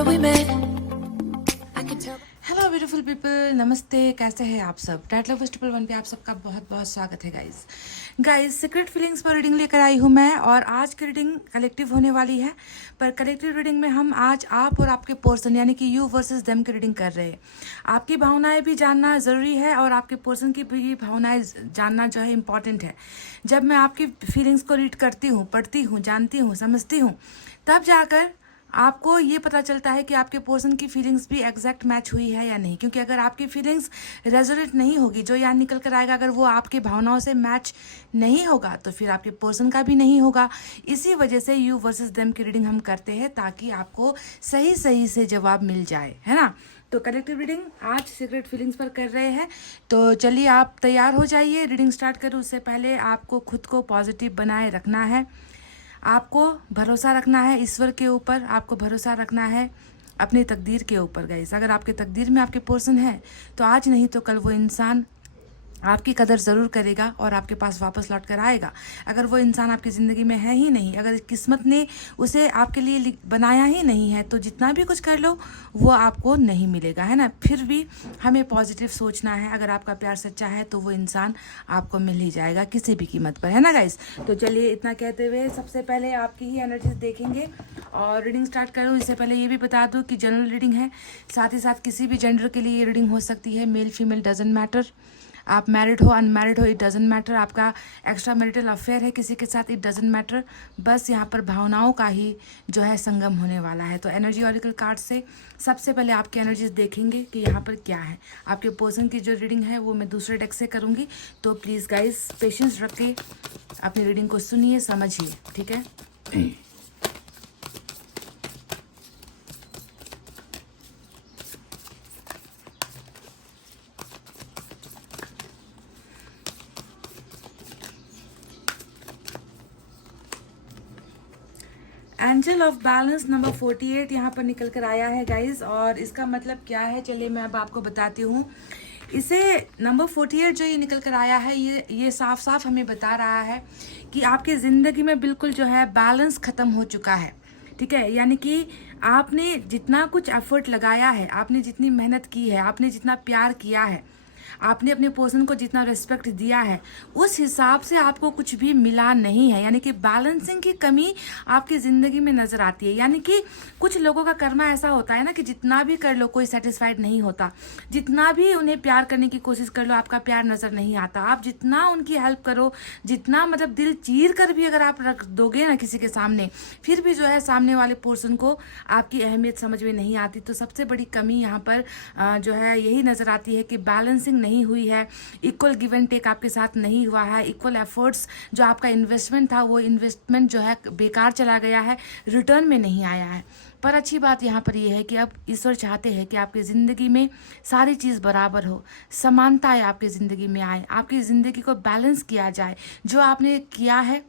remember we met. I can tell. Hello beautiful people, नमस्ते। कैसे हैं आप सब? डैट लवर्स ट्रिपल वन पे आप सबका बहुत बहुत स्वागत है गाइस। सीक्रेट फीलिंग्स पर रीडिंग लेकर आई हूँ मैं, और आज की रीडिंग कलेक्टिव होने वाली है। पर कलेक्टिव रीडिंग में हम आज आप और आपके पर्सन यानी कि यू वर्सेस देम की रीडिंग कर रहे हैं। आपकी भावनाएं भी जानना ज़रूरी है और आपके पर्सन की भी भावनाएं जानना जो है इम्पॉर्टेंट है। जब मैं आपकी फीलिंग्स को रीड करती हूँ, पढ़ती हूँ, जानती हूँ, समझती हूँ, तब जाकर आपको ये पता चलता है कि आपके पर्सन की फीलिंग्स भी एग्जैक्ट मैच हुई है या नहीं। क्योंकि अगर आपकी फीलिंग्स रेजोनेट नहीं होगी, जो यहाँ निकल कर आएगा, अगर वो आपकी भावनाओं से मैच नहीं होगा तो फिर आपके पर्सन का भी नहीं होगा। इसी वजह से यू वर्सेस देम की रीडिंग हम करते हैं, ताकि आपको सही सही से जवाब मिल जाए, है ना। तो कलेक्टिव रीडिंग आज सीक्रेट फीलिंग्स पर कर रहे हैं। तो चलिए आप तैयार हो जाइए। रीडिंग स्टार्ट करूँ उससे पहले आपको खुद को पॉजिटिव बनाए रखना है। आपको भरोसा रखना है ईश्वर के ऊपर, आपको भरोसा रखना है अपनी तकदीर के ऊपर गाइस। अगर आपके तकदीर में आपके पर्सन है तो आज नहीं तो कल वो इंसान आपकी कदर ज़रूर करेगा और आपके पास वापस लौट कर आएगा। अगर वो इंसान आपकी ज़िंदगी में है ही नहीं, अगर किस्मत ने उसे आपके लिए बनाया ही नहीं है, तो जितना भी कुछ कर लो वो आपको नहीं मिलेगा, है ना। फिर भी हमें पॉजिटिव सोचना है। अगर आपका प्यार सच्चा है तो वो इंसान आपको मिल ही जाएगा किसी भी कीमत पर, है ना गाइस। तो चलिए इतना कहते हुए सबसे पहले आपकी ही एनर्जीज देखेंगे और रीडिंग स्टार्ट करूँ इससे पहले ये भी बता दूँ कि जनरल रीडिंग है, साथ ही साथ किसी भी जेंडर के लिए ये रीडिंग हो सकती है। Male female doesn't matter. आप मैरिड हो अनमैरिड हो, इट डजेंट मैटर। आपका एक्स्ट्रा मैरिटल अफेयर है किसी के साथ, इट डजेंट मैटर। बस यहाँ पर भावनाओं का ही जो है संगम होने वाला है। तो एनर्जी ऑरिकल कार्ड से सबसे पहले आपकी एनर्जीज देखेंगे कि यहाँ पर क्या है। आपके पर्सन की जो रीडिंग है वो मैं दूसरे डेक से करूँगी, तो प्लीज़ गाइस पेशेंस रख के अपनी रीडिंग को सुनिए, समझिए, ठीक है। एंजल ऑफ बैलेंस नंबर 48 यहाँ पर निकल कर आया है गाइज। और इसका मतलब क्या है चलिए मैं अब आपको बताती हूँ। इसे नंबर 48 जो ये निकल कर आया है, ये साफ साफ हमें बता रहा है कि आपकी ज़िंदगी में बिल्कुल जो है बैलेंस ख़त्म हो चुका है, ठीक है। यानी कि आपने जितना कुछ एफर्ट लगाया है, आपने जितनी मेहनत की है, आपने जितना प्यार किया है, आपने अपने पर्सन को जितना रिस्पेक्ट दिया है, उस हिसाब से आपको कुछ भी मिला नहीं है। यानी कि बैलेंसिंग की कमी आपकी ज़िंदगी में नज़र आती है। यानी कि कुछ लोगों का कर्मा ऐसा होता है ना कि जितना भी कर लो कोई सेटिस्फाइड नहीं होता, जितना भी उन्हें प्यार करने की कोशिश कर लो आपका प्यार नज़र नहीं आता। आप जितना उनकी हेल्प करो, जितना मतलब दिल चीर कर भी अगर आप रख दोगे ना किसी के सामने, फिर भी जो है सामने वाले पर्सन को आपकी अहमियत समझ में नहीं आती। तो सबसे बड़ी कमी यहाँ पर जो है यही नज़र आती है कि बैलेंसिंग नहीं हुई है, इक्वल गिव एंड टेक आपके साथ नहीं हुआ है, इक्वल एफर्ट्स जो आपका इन्वेस्टमेंट था वो इन्वेस्टमेंट जो है बेकार चला गया है, रिटर्न में नहीं आया है। पर अच्छी बात यहाँ पर ये है कि अब ईश्वर चाहते हैं कि आपकी ज़िंदगी में सारी चीज़ बराबर हो, समानताएं आपकी ज़िंदगी में आए, आपकी ज़िंदगी को बैलेंस किया जाए। जो आपने किया है,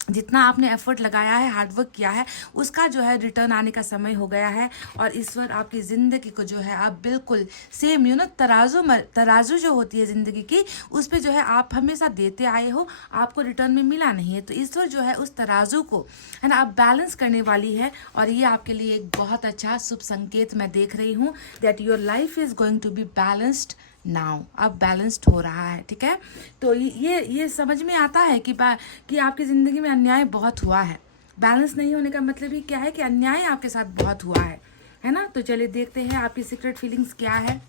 जितना आपने एफर्ट लगाया है, हार्डवर्क किया है, उसका जो है रिटर्न आने का समय हो गया है। और ईश्वर आपकी ज़िंदगी को जो है आप बिल्कुल सेम तराजू जो होती है ज़िंदगी की, उस पर जो है आप हमेशा देते आए हो, आपको रिटर्न में मिला नहीं है। तो ईश्वर जो है उस तराजू को है ना आप बैलेंस करने वाली है। और ये आपके लिए एक बहुत अच्छा शुभ संकेत मैं देख रही हूँ, that your life is going to be balanced now. अब बैलेंस्ड हो रहा है, ठीक है। तो ये समझ में आता है कि आपकी ज़िंदगी में अन्याय बहुत हुआ है। बैलेंस नहीं होने का मतलब ही क्या है कि अन्याय आपके साथ बहुत हुआ है ना। तो चलिए देखते हैं आपकी सीक्रेट फीलिंग्स क्या है।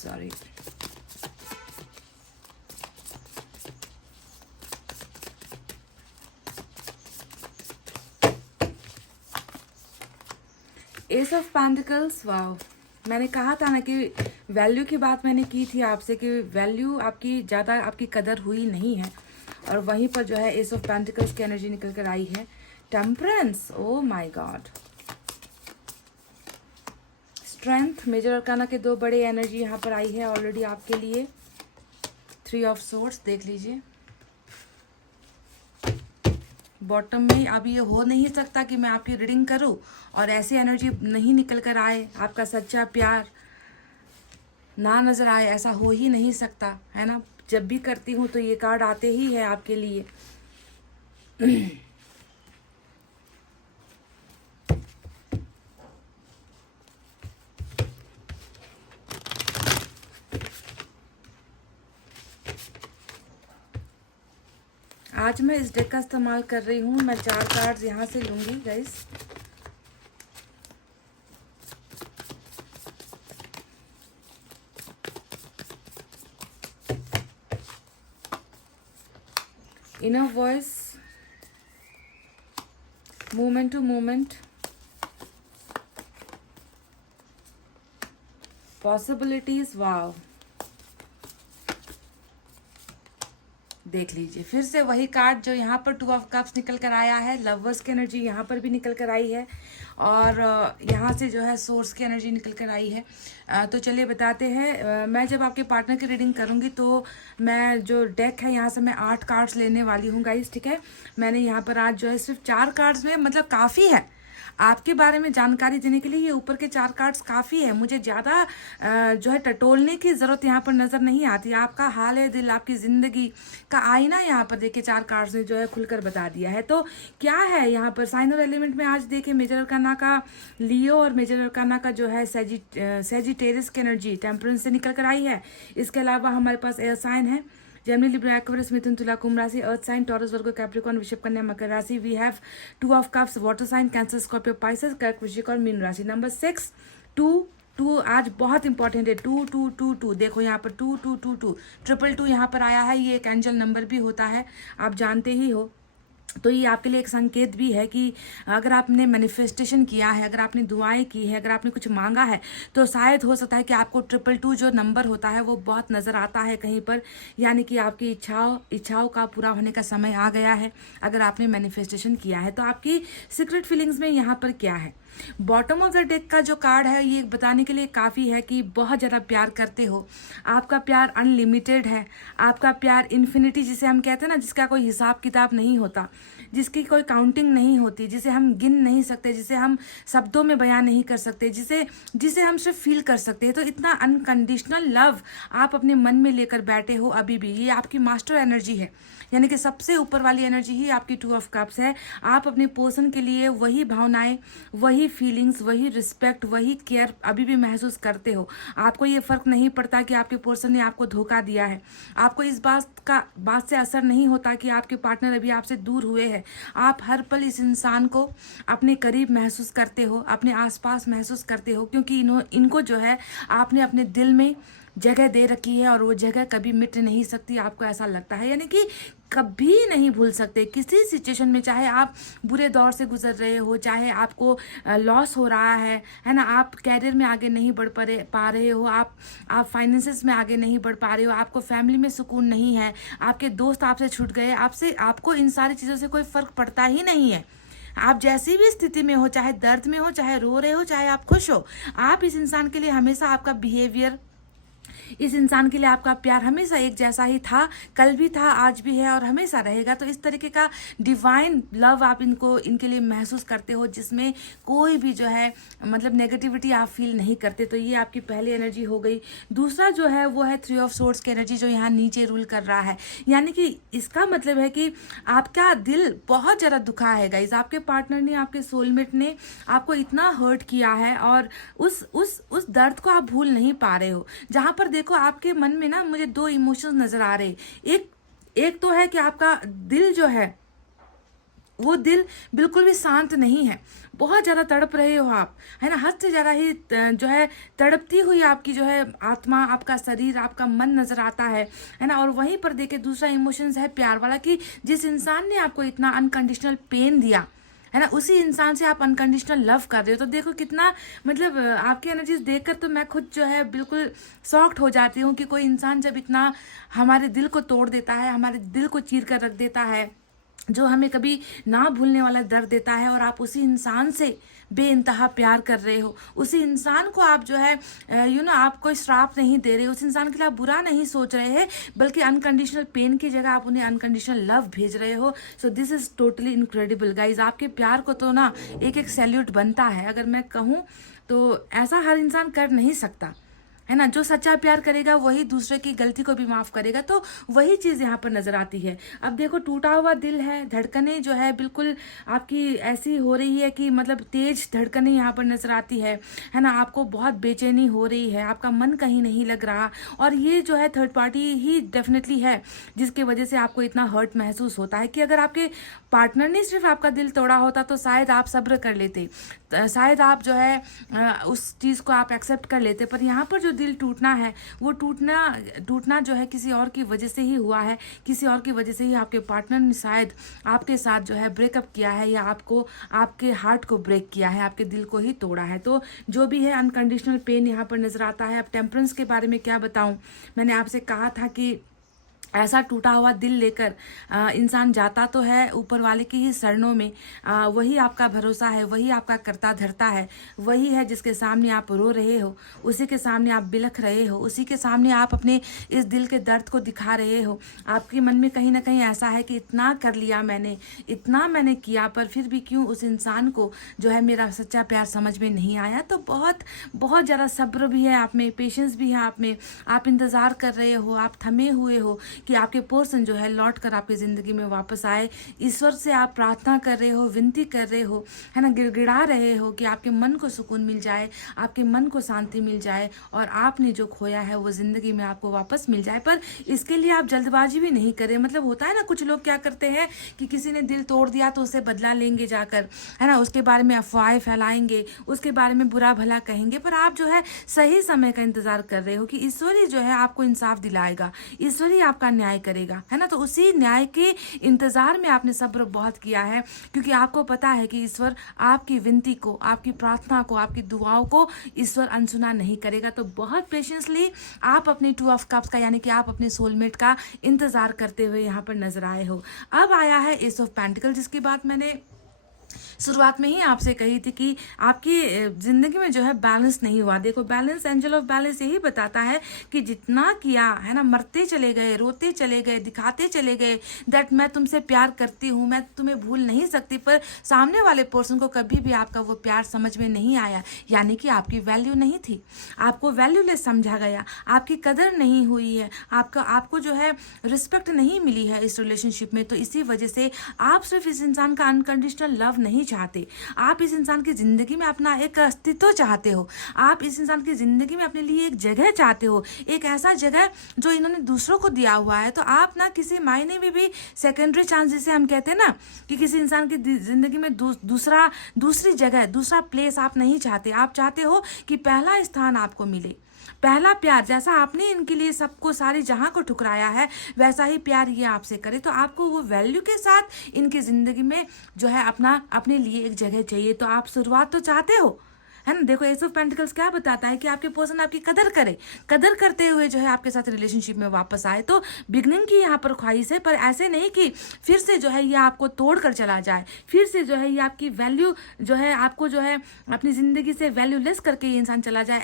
Sorry. S of pentacles, wow. मैंने कहा था ना कि वैल्यू की बात मैंने की थी आपसे कि वैल्यू आपकी ज़्यादा आपकी कदर हुई नहीं है, और वहीं पर जो है एस ऑफ पेंटिकल्स की एनर्जी निकल कर आई है। Temperance, oh my god. Strength, major arcana के 2 बड़े एनर्जी यहाँ पर आई है ऑलरेडी आपके लिए। 3 ऑफ सोर्ड्स देख लीजिए बॉटम में। अब ये हो नहीं सकता कि मैं आपकी रीडिंग करूं और ऐसी एनर्जी नहीं निकल कर आए, आपका सच्चा प्यार ना नजर आए, ऐसा हो ही नहीं सकता है ना। जब भी करती हूँ तो ये कार्ड आते ही है आपके लिए। आज मैं इस डेक का इस्तेमाल कर रही हूँ। मैं 4 कार्ड्स यहाँ से लूंगी guys. Inner voice, moment to moment, possibilities, wow. देख लीजिए फिर से वही कार्ड जो यहाँ पर 2 ऑफ कप्स निकल कर आया है। लवर्स की एनर्जी यहाँ पर भी निकल कर आई है और यहाँ से जो है सोर्स की एनर्जी निकल कर आई है। तो चलिए बताते हैं। मैं जब आपके पार्टनर की रीडिंग करूँगी तो मैं जो डेक है यहाँ से मैं 8 कार्ड्स लेने वाली हूँ गाइस, ठीक है। मैंने यहाँ पर आज जो है सिर्फ 4 कार्ड्स में, मतलब काफ़ी है आपके बारे में जानकारी देने के लिए। ये ऊपर के 4 कार्ड्स काफ़ी है, मुझे ज़्यादा जो है टटोलने की ज़रूरत यहाँ पर नज़र नहीं आती। आपका हाल है दिल, आपकी ज़िंदगी का आईना यहाँ पर देखिए 4 कार्ड्स ने जो है खुलकर बता दिया है। तो क्या है यहाँ पर साइन और एलिमेंट में आज देखिए मेजर अरकाना का लियो और मेजर अरकाना का जो है सेजिटेरियस की एनर्जी टेम्परेंस से निकल कर आई है। इसके अलावा हमारे पास एयर साइन है, Gemini, Libra, Aquarius, Mithun, Tula, Kumbh राशि, earth sign, Taurus, Virgo, Capricorn, Vrishabh, Kanya, Makar राशि। We have 2 of cups, water sign, Cancer, Scorpio, Pisces, Kark, Vrishchik और मीन राशि। नंबर 6, 2 आज बहुत इंपॉर्टेंट है। 2 देखो यहाँ पर 2 2 यहाँ पर आया है। ये एक एंजल नंबर भी होता है, आप जानते ही हो। तो ये आपके लिए एक संकेत भी है कि अगर आपने मैनिफेस्टेशन किया है, अगर आपने दुआएं की है, अगर आपने कुछ मांगा है तो शायद हो सकता है कि आपको 222 जो नंबर होता है वो बहुत नज़र आता है कहीं पर, यानी कि आपकी इच्छाओं का पूरा होने का समय आ गया है अगर आपने मैनिफेस्टेशन किया है। तो आपकी सीक्रेट फीलिंग्स में यहाँ पर क्या है? बॉटम ऑफ द डेक का जो कार्ड है ये बताने के लिए काफ़ी है कि बहुत ज़्यादा प्यार करते हो, आपका प्यार अनलिमिटेड है, आपका प्यार इन्फिनिटी जिसे हम कहते हैं ना, जिसका कोई हिसाब किताब नहीं होता, जिसकी कोई काउंटिंग नहीं होती, जिसे हम गिन नहीं सकते, जिसे हम शब्दों में बयान नहीं कर सकते, जिसे हम सिर्फ फील कर सकते हैं। तो इतना अनकंडीशनल लव आप अपने मन में लेकर बैठे हो अभी भी। ये आपकी मास्टर एनर्जी है, यानी कि सबसे ऊपर वाली एनर्जी ही आपकी 2 ऑफ कप्स है। आप अपने पर्सन के लिए वही भावनाएं, वही फीलिंग्स, वही रिस्पेक्ट, वही केयर अभी भी महसूस करते हो। आपको ये फर्क नहीं पड़ता कि आपके पर्सन ने आपको धोखा दिया है, आपको इस बात से असर नहीं होता कि आपके पार्टनर अभी आपसे दूर हुए हैं। आप हर पल इस इंसान को अपने करीब महसूस करते हो, अपने आसपास महसूस करते हो, क्योंकि इनको जो है आपने अपने दिल में जगह दे रखी है और वो जगह कभी मिट नहीं सकती, आपको ऐसा लगता है। यानी कि कभी नहीं भूल सकते किसी सिचुएशन में, चाहे आप बुरे दौर से गुजर रहे हो, चाहे आपको लॉस हो रहा है ना, आप कैरियर में आगे नहीं बढ़ पा रहे हो, आप फाइनेंसेस में आगे नहीं बढ़ पा रहे हो, आपको फैमिली में सुकून नहीं है, आपके दोस्त आपसे छूट गए, आपको इन सारी चीज़ों से कोई फ़र्क पड़ता ही नहीं है। आप जैसी भी स्थिति में हो, चाहे दर्द में हो, चाहे रो रहे हो, चाहे आप खुश हो, आप इस इंसान के लिए हमेशा आपका बिहेवियर, इस इंसान के लिए आपका प्यार हमेशा एक जैसा ही था, कल भी था, आज भी है और हमेशा रहेगा। तो इस तरीके का डिवाइन लव आप इनके लिए महसूस करते हो, जिसमें कोई भी जो है मतलब नेगेटिविटी आप फील नहीं करते। तो ये आपकी पहली एनर्जी हो गई। दूसरा जो है वो है 3 ऑफ सोर्ड्स की एनर्जी, जो यहाँ नीचे रूल कर रहा है। यानी कि इसका मतलब है कि आपका दिल बहुत ज़्यादा दुखा है गाइज, आपके पार्टनर ने, आपके सोलमेट ने आपको इतना हर्ट किया है और उस दर्द को आप भूल नहीं पा रहे हो। जहाँ पर देखो आपके मन में ना मुझे 2 इमोशंस नजर आ रहे। एक तो है कि आपका दिल जो है वो दिल बिल्कुल भी शांत नहीं है, बहुत ज़्यादा तड़प रहे हो आप, है ना, हद से ज़्यादा ही जो है तड़पती हुई आपकी जो है आत्मा, आपका शरीर, आपका मन नज़र आता है ना। और वहीं पर देखिए दूसरा इमोशंस है प्यार वाला, कि जिस इंसान ने आपको इतना अनकंडीशनल पेन दिया है ना, उसी इंसान से आप अनकंडीशनल लव कर रहे हो। तो देखो कितना मतलब आपकी एनर्जीज देखकर तो मैं खुद जो है बिल्कुल शॉक्ड हो जाती हूँ कि कोई इंसान जब इतना हमारे दिल को तोड़ देता है, हमारे दिल को चीर कर रख देता है, जो हमें कभी ना भूलने वाला दर्द देता है, और आप उसी इंसान से बेइंतहा प्यार कर रहे हो, उसी इंसान को आप जो है आप कोई श्राप नहीं दे रहे, उस इंसान के लिए आप बुरा नहीं सोच रहे हैं, बल्कि अनकंडीशनल पेन की जगह आप उन्हें अनकंडीशनल लव भेज रहे हो। So this is totally incredible guys. आपके प्यार को तो ना एक एक सैल्यूट बनता है। अगर मैं कहूँ तो ऐसा हर इंसान कर नहीं सकता, है ना। जो सच्चा प्यार करेगा वही दूसरे की गलती को भी माफ करेगा। तो वही चीज़ यहाँ पर नजर आती है। अब देखो, टूटा हुआ दिल है, धड़कनें जो है बिल्कुल आपकी ऐसी हो रही है कि मतलब तेज धड़कनें यहाँ पर नजर आती है ना। आपको बहुत बेचैनी हो रही है, आपका मन कहीं नहीं लग रहा, और ये जो है थर्ड पार्टी ही डेफिनेटली है जिसकी वजह से आपको इतना हर्ट महसूस होता है। कि अगर आपके पार्टनर ने सिर्फ आपका दिल तोड़ा होता तो शायद आप सब्र कर लेते, शायद आप जो है उस चीज़ को आप एक्सेप्ट कर लेते। पर यहाँ पर जो दिल टूटना है, वो टूटना जो है किसी और की वजह से ही हुआ है। किसी और की वजह से ही आपके पार्टनर ने शायद आपके साथ जो है ब्रेकअप किया है, या आपको आपके हार्ट को ब्रेक किया है, आपके दिल को ही तोड़ा है। तो जो भी है अनकंडीशनल पेन यहाँ पर नजर आता है। अब टेम्परेंस के बारे में क्या बताऊँ, मैंने आपसे कहा था कि ऐसा टूटा हुआ दिल लेकर इंसान जाता तो है ऊपर वाले की ही शरणों में। वही आपका भरोसा है, वही आपका करता धरता है, वही है जिसके सामने आप रो रहे हो, उसी के सामने आप बिलख रहे हो, उसी के सामने आप अपने इस दिल के दर्द को दिखा रहे हो। आपके मन में कहीं ना कहीं ऐसा है कि इतना कर लिया मैंने, इतना मैंने किया, पर फिर भी क्यों उस इंसान को जो है मेरा सच्चा प्यार समझ में नहीं आया। तो बहुत बहुत ज़्यादा सब्र भी है आप में, पेशेंस भी है आप में। आप इंतज़ार कर रहे हो, आप थमे हुए हो कि आपके पर्सन जो है लौट कर आपकी ज़िंदगी में वापस आए। ईश्वर से आप प्रार्थना कर रहे हो, विनती कर रहे हो, है ना, गिड़गिड़ा रहे हो कि आपके मन को सुकून मिल जाए, आपके मन को शांति मिल जाए, और आपने जो खोया है वो ज़िंदगी में आपको वापस मिल जाए। पर इसके लिए आप जल्दबाजी भी नहीं करें। मतलब होता है ना, कुछ लोग क्या करते हैं कि किसी ने दिल तोड़ दिया तो उससे बदला लेंगे जाकर, है ना, उसके बारे में अफवाहें फैलाएंगे, उसके बारे में बुरा भला कहेंगे। पर आप जो है सही समय का इंतज़ार कर रहे हो कि ईश्वर ही जो है आपको इंसाफ दिलाएगा, ईश्वर ही आपका न्याय करेगा, है ना। तो उसी न्याय के इंतजार में आपने सब्र बहुत किया है, क्योंकि आपको पता है कि ईश्वर आपकी विनती को, आपकी प्रार्थना को, आपकी दुआओं को ईश्वर अनसुना नहीं करेगा। तो बहुत पेशेंसली आप अपनी 2 ऑफ कप्स का, यानी कि आप अपने सोलमेट का इंतजार करते हुए यहाँ पर नजर आए हो। अब आया है एस ऑफ पेंटिकल, जिसकी बात मैंने शुरुआत में ही आपसे कही थी कि आपकी जिंदगी में जो है बैलेंस नहीं हुआ। देखो, बैलेंस, एंजल ऑफ बैलेंस यही बताता है कि जितना किया है ना, मरते चले गए, रोते चले गए, दिखाते चले गए दैट मैं तुमसे प्यार करती हूँ, मैं तुम्हें भूल नहीं सकती, पर सामने वाले पर्सन को कभी भी आपका वो प्यार समझ में नहीं आया, यानी कि आपकी वैल्यू नहीं थी, आपको वैल्यूलेस समझा गया, आपकी कदर नहीं हुई है, आपको जो है रिस्पेक्ट नहीं मिली है इस रिलेशनशिप में। तो इसी वजह से आप सिर्फ इस इंसान का अनकंडीशनल लव नहीं चाहते, आप इस इंसान की ज़िंदगी में अपना एक अस्तित्व चाहते हो, आप इस इंसान की ज़िंदगी में अपने लिए एक जगह चाहते हो, एक ऐसा जगह जो इन्होंने दूसरों को दिया हुआ है। तो आप ना किसी मायने में भी सेकेंडरी चांस, जिसे हम कहते हैं ना, कि किसी इंसान की ज़िंदगी में दूसरी जगह, दूसरा प्लेस आप नहीं चाहते। आप चाहते हो कि पहला स्थान आपको मिले, पहला प्यार। जैसा आपने इनके लिए सबको, सारी जहां को ठुकराया है, वैसा ही प्यार ये आपसे करे। तो आपको वो वैल्यू के साथ इनकी ज़िंदगी में जो है अपने लिए एक जगह चाहिए। तो आप शुरुआत तो चाहते हो, है ना। देखो, एस ऑफ पेंटिकल्स क्या बताता है कि आपके पर्सन आपकी कदर करे, कदर करते हुए जो है आपके साथ रिलेशनशिप में वापस आए। तो बिगनिंग की यहाँ पर ख्वाहिश है, पर ऐसे नहीं कि फिर से जो है ये आपको तोड़ कर चला जाए, फिर से जो है ये आपकी वैल्यू जो है, आपको जो है अपनी ज़िंदगी से वैल्यूलेस करके ये इंसान चला जाए।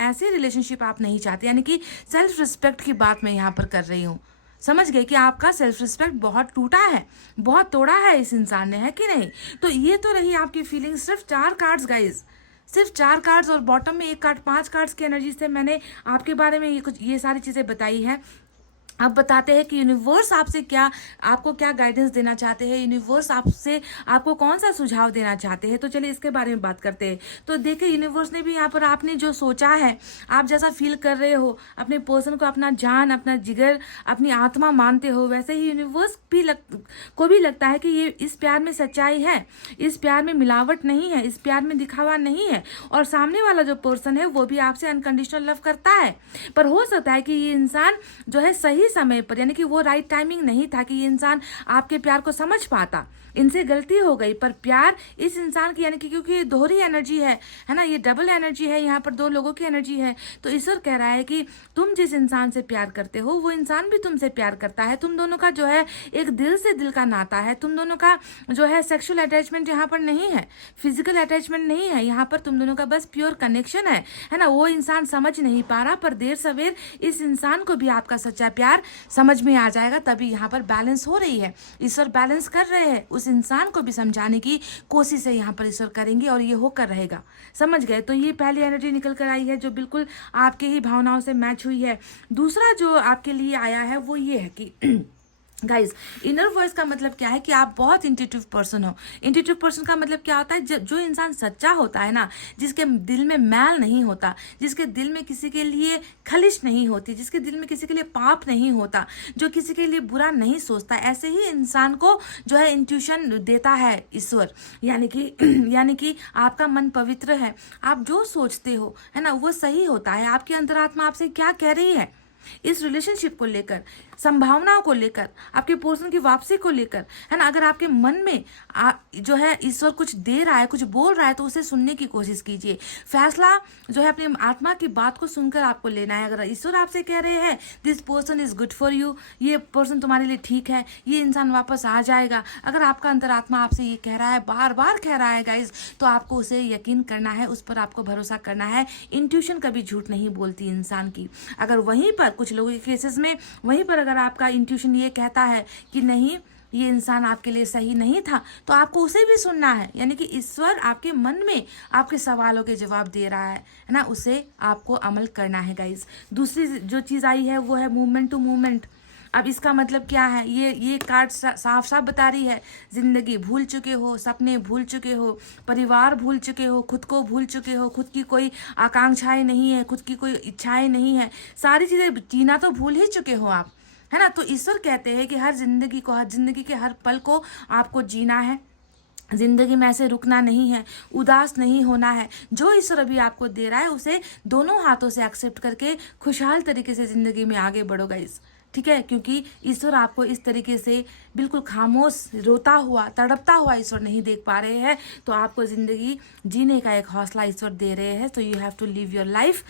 ऐसी रिलेशनशिप आप नहीं चाहते। यानी कि सेल्फ रिस्पेक्ट की बात मैं यहाँ पर कर रही हूँ। समझ गए कि आपका सेल्फ रिस्पेक्ट बहुत टूटा है, बहुत तोड़ा है इस इंसान ने, है कि नहीं। तो ये तो रही आपकी फीलिंग। सिर्फ 4 कार्ड्स गाइज, सिर्फ 4 कार्ड्स, और बॉटम में 1 कार्ड, 5 कार्ड्स की एनर्जी से मैंने आपके बारे में ये सारी चीज़ें बताई है। अब बताते हैं कि यूनिवर्स आपसे आपको क्या गाइडेंस देना चाहते हैं, यूनिवर्स आपको कौन सा सुझाव देना चाहते हैं। तो चलिए इसके बारे में बात करते हैं। तो देखिए, यूनिवर्स ने भी यहाँ पर आपने जो सोचा है, आप जैसा फील कर रहे हो, अपने पर्सन को अपना जान, अपना जिगर, अपनी आत्मा मानते हो, वैसे ही यूनिवर्स को भी लगता है कि ये इस प्यार में सच्चाई है, इस प्यार में मिलावट नहीं है, इस प्यार में दिखावा नहीं है, और सामने वाला जो पर्सन है वो भी आपसे अनकंडीशनल लव करता है। पर हो सकता है कि ये इंसान जो है सही सही समय पर, यानी कि वो राइट टाइमिंग नहीं था कि ये इंसान आपके प्यार को समझ पाता। इनसे गलती हो गई, पर प्यार इस इंसान की, यानी कि क्योंकि ये दोहरी एनर्जी है ना, ये डबल एनर्जी है, यहाँ पर दो लोगों की एनर्जी है। तो ईश्वर कह रहा है कि तुम जिस इंसान से प्यार करते हो वो इंसान भी तुमसे प्यार करता है। तुम दोनों का जो है एक दिल से दिल का नाता है। तुम दोनों का जो है सेक्सुअल अटैचमेंट यहाँ पर नहीं है, फिजिकल अटैचमेंट नहीं है, यहाँ पर तुम दोनों का बस प्योर कनेक्शन है ना। वो इंसान समझ नहीं पा रहा, पर देर सवेर इस इंसान को भी आपका सच्चा प्यार समझ में आ जाएगा। तभी यहाँ पर बैलेंस हो रही है, ईश्वर बैलेंस कर रहे हैं। उस इंसान को भी समझाने की कोशिश है यहाँ पर ईश्वर करेंगे और ये होकर रहेगा। समझ गए? तो ये पहली एनर्जी निकल कर आई है जो बिल्कुल आपके ही भावनाओं से मैच हुई है। दूसरा जो आपके लिए आया है वो ये है कि गाइज, इनर वॉइस का मतलब क्या है कि आप बहुत इंट्यूटिव पर्सन हो। इंट्यूटिव पर्सन का मतलब क्या होता है? जो इंसान सच्चा होता है ना, जिसके दिल में मैल नहीं होता, जिसके दिल में किसी के लिए खलिश नहीं होती, जिसके दिल में किसी के लिए पाप नहीं होता, जो किसी के लिए बुरा नहीं सोचता, ऐसे ही इंसान को जो है इंट्यूशन देता है ईश्वर। यानी कि आपका मन पवित्र है, आप जो सोचते हो है ना वो सही होता है। आपकी अंतरात्मा आपसे क्या कह रही है इस रिलेशनशिप को लेकर, संभावनाओं को लेकर, आपके पोर्शन की वापसी को लेकर, है ना। अगर आपके मन में जो है ईश्वर कुछ दे रहा है, कुछ बोल रहा है, तो उसे सुनने की कोशिश कीजिए। फैसला जो है अपनी आत्मा की बात को सुनकर आपको लेना है। अगर ईश्वर आपसे कह रहे हैं this person is good for you, ये पर्सन तुम्हारे लिए ठीक है, ये इंसान वापस आ जाएगा, अगर आपका अंतरात्मा आपसे ये कह रहा है, बार बार कह रहा है गाइज, तो आपको उसे यकीन करना है, उस पर आपको भरोसा करना है। इंट्यूशन कभी झूठ नहीं बोलती इंसान की। अगर वहीं पर कुछ लोगों के केसेस में वहीं पर अगर आपका इंट्यूशन ये कहता है कि नहीं ये इंसान आपके लिए सही नहीं था, तो आपको उसे भी सुनना है। यानी कि ईश्वर आपके मन में आपके सवालों के जवाब दे रहा है ना, उसे आपको अमल करना है गाइज। दूसरी जो चीज़ आई है वो है मूवमेंट टू मूवमेंट। अब इसका मतलब क्या है? ये कार्ड साफ साफ बता रही है, जिंदगी भूल चुके हो, सपने भूल चुके हो, परिवार भूल चुके हो, खुद को भूल चुके हो, खुद की कोई आकांक्षाएं नहीं है, खुद की कोई इच्छाएं नहीं है, सारी चीज़ें जीना तो भूल ही चुके हो आप, है ना। तो ईश्वर कहते हैं कि हर जिंदगी के हर पल को आपको जीना है। जिंदगी में ऐसे रुकना नहीं है, उदास नहीं होना है। जो ईश्वर अभी आपको दे रहा है उसे दोनों हाथों से एक्सेप्ट करके खुशहाल तरीके से जिंदगी में आगे बढ़ो गाइस, ठीक है। क्योंकि ईश्वर आपको इस तरीके से बिल्कुल खामोश, रोता हुआ, तड़पता हुआ ईश्वर नहीं देख पा रहे हैं। तो आपको जिंदगी जीने का एक हौसला ईश्वर दे रहे हैं। तो you have to live your life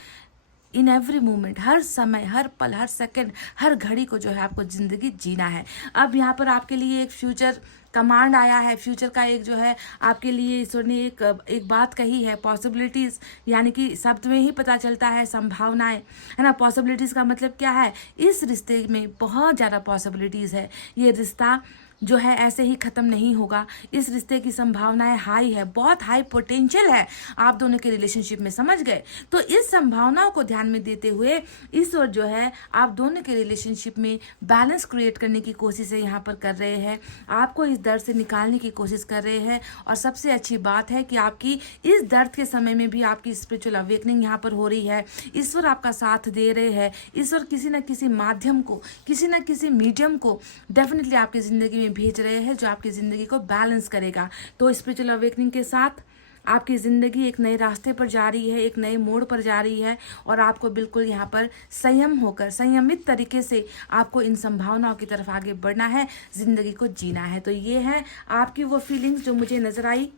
in every moment, हर समय, हर पल, हर सेकंड, हर घड़ी को जो है आपको ज़िंदगी जीना है। अब यहाँ पर आपके लिए एक फ्यूचर कमांड आया है। फ्यूचर का एक जो है आपके लिए ईश्वर ने एक बात कही है, पॉसिबिलिटीज़, यानी कि शब्द में ही पता चलता है संभावनाएं, है ना। पॉसिबिलिटीज़ का मतलब क्या है? इस रिश्ते में बहुत ज़्यादा पॉसिबिलिटीज़ है। ये रिश्ता जो है ऐसे ही ख़त्म नहीं होगा। इस रिश्ते की संभावनाएं हाई है, बहुत हाई पोटेंशियल है आप दोनों के रिलेशनशिप में, समझ गए। तो इस संभावनाओं को ध्यान में देते हुए ईश्वर जो है आप दोनों के रिलेशनशिप में बैलेंस क्रिएट करने की कोशिश है यहाँ पर कर रहे हैं, आपको इस दर्द से निकालने की कोशिश कर रहे हैं। और सबसे अच्छी बात है कि आपकी इस दर्द के समय में भी आपकी स्पिरिचुअल अवेकनिंग यहाँ पर हो रही है। ईश्वर आपका साथ दे रहे हैं। ईश्वर किसी न किसी माध्यम को, किसी न किसी मीडियम को डेफिनेटली आपकी ज़िंदगी में भेज रहे हैं जो आपकी ज़िंदगी को बैलेंस करेगा। तो स्पिरिचुअल अवेकनिंग के साथ आपकी ज़िंदगी एक नए रास्ते पर जा रही है, एक नए मोड़ पर जा रही है। और आपको बिल्कुल यहाँ पर संयम होकर, संयमित तरीके से आपको इन संभावनाओं की तरफ आगे बढ़ना है, ज़िंदगी को जीना है। तो ये है आपकी वो फीलिंग्स जो मुझे नज़र आई।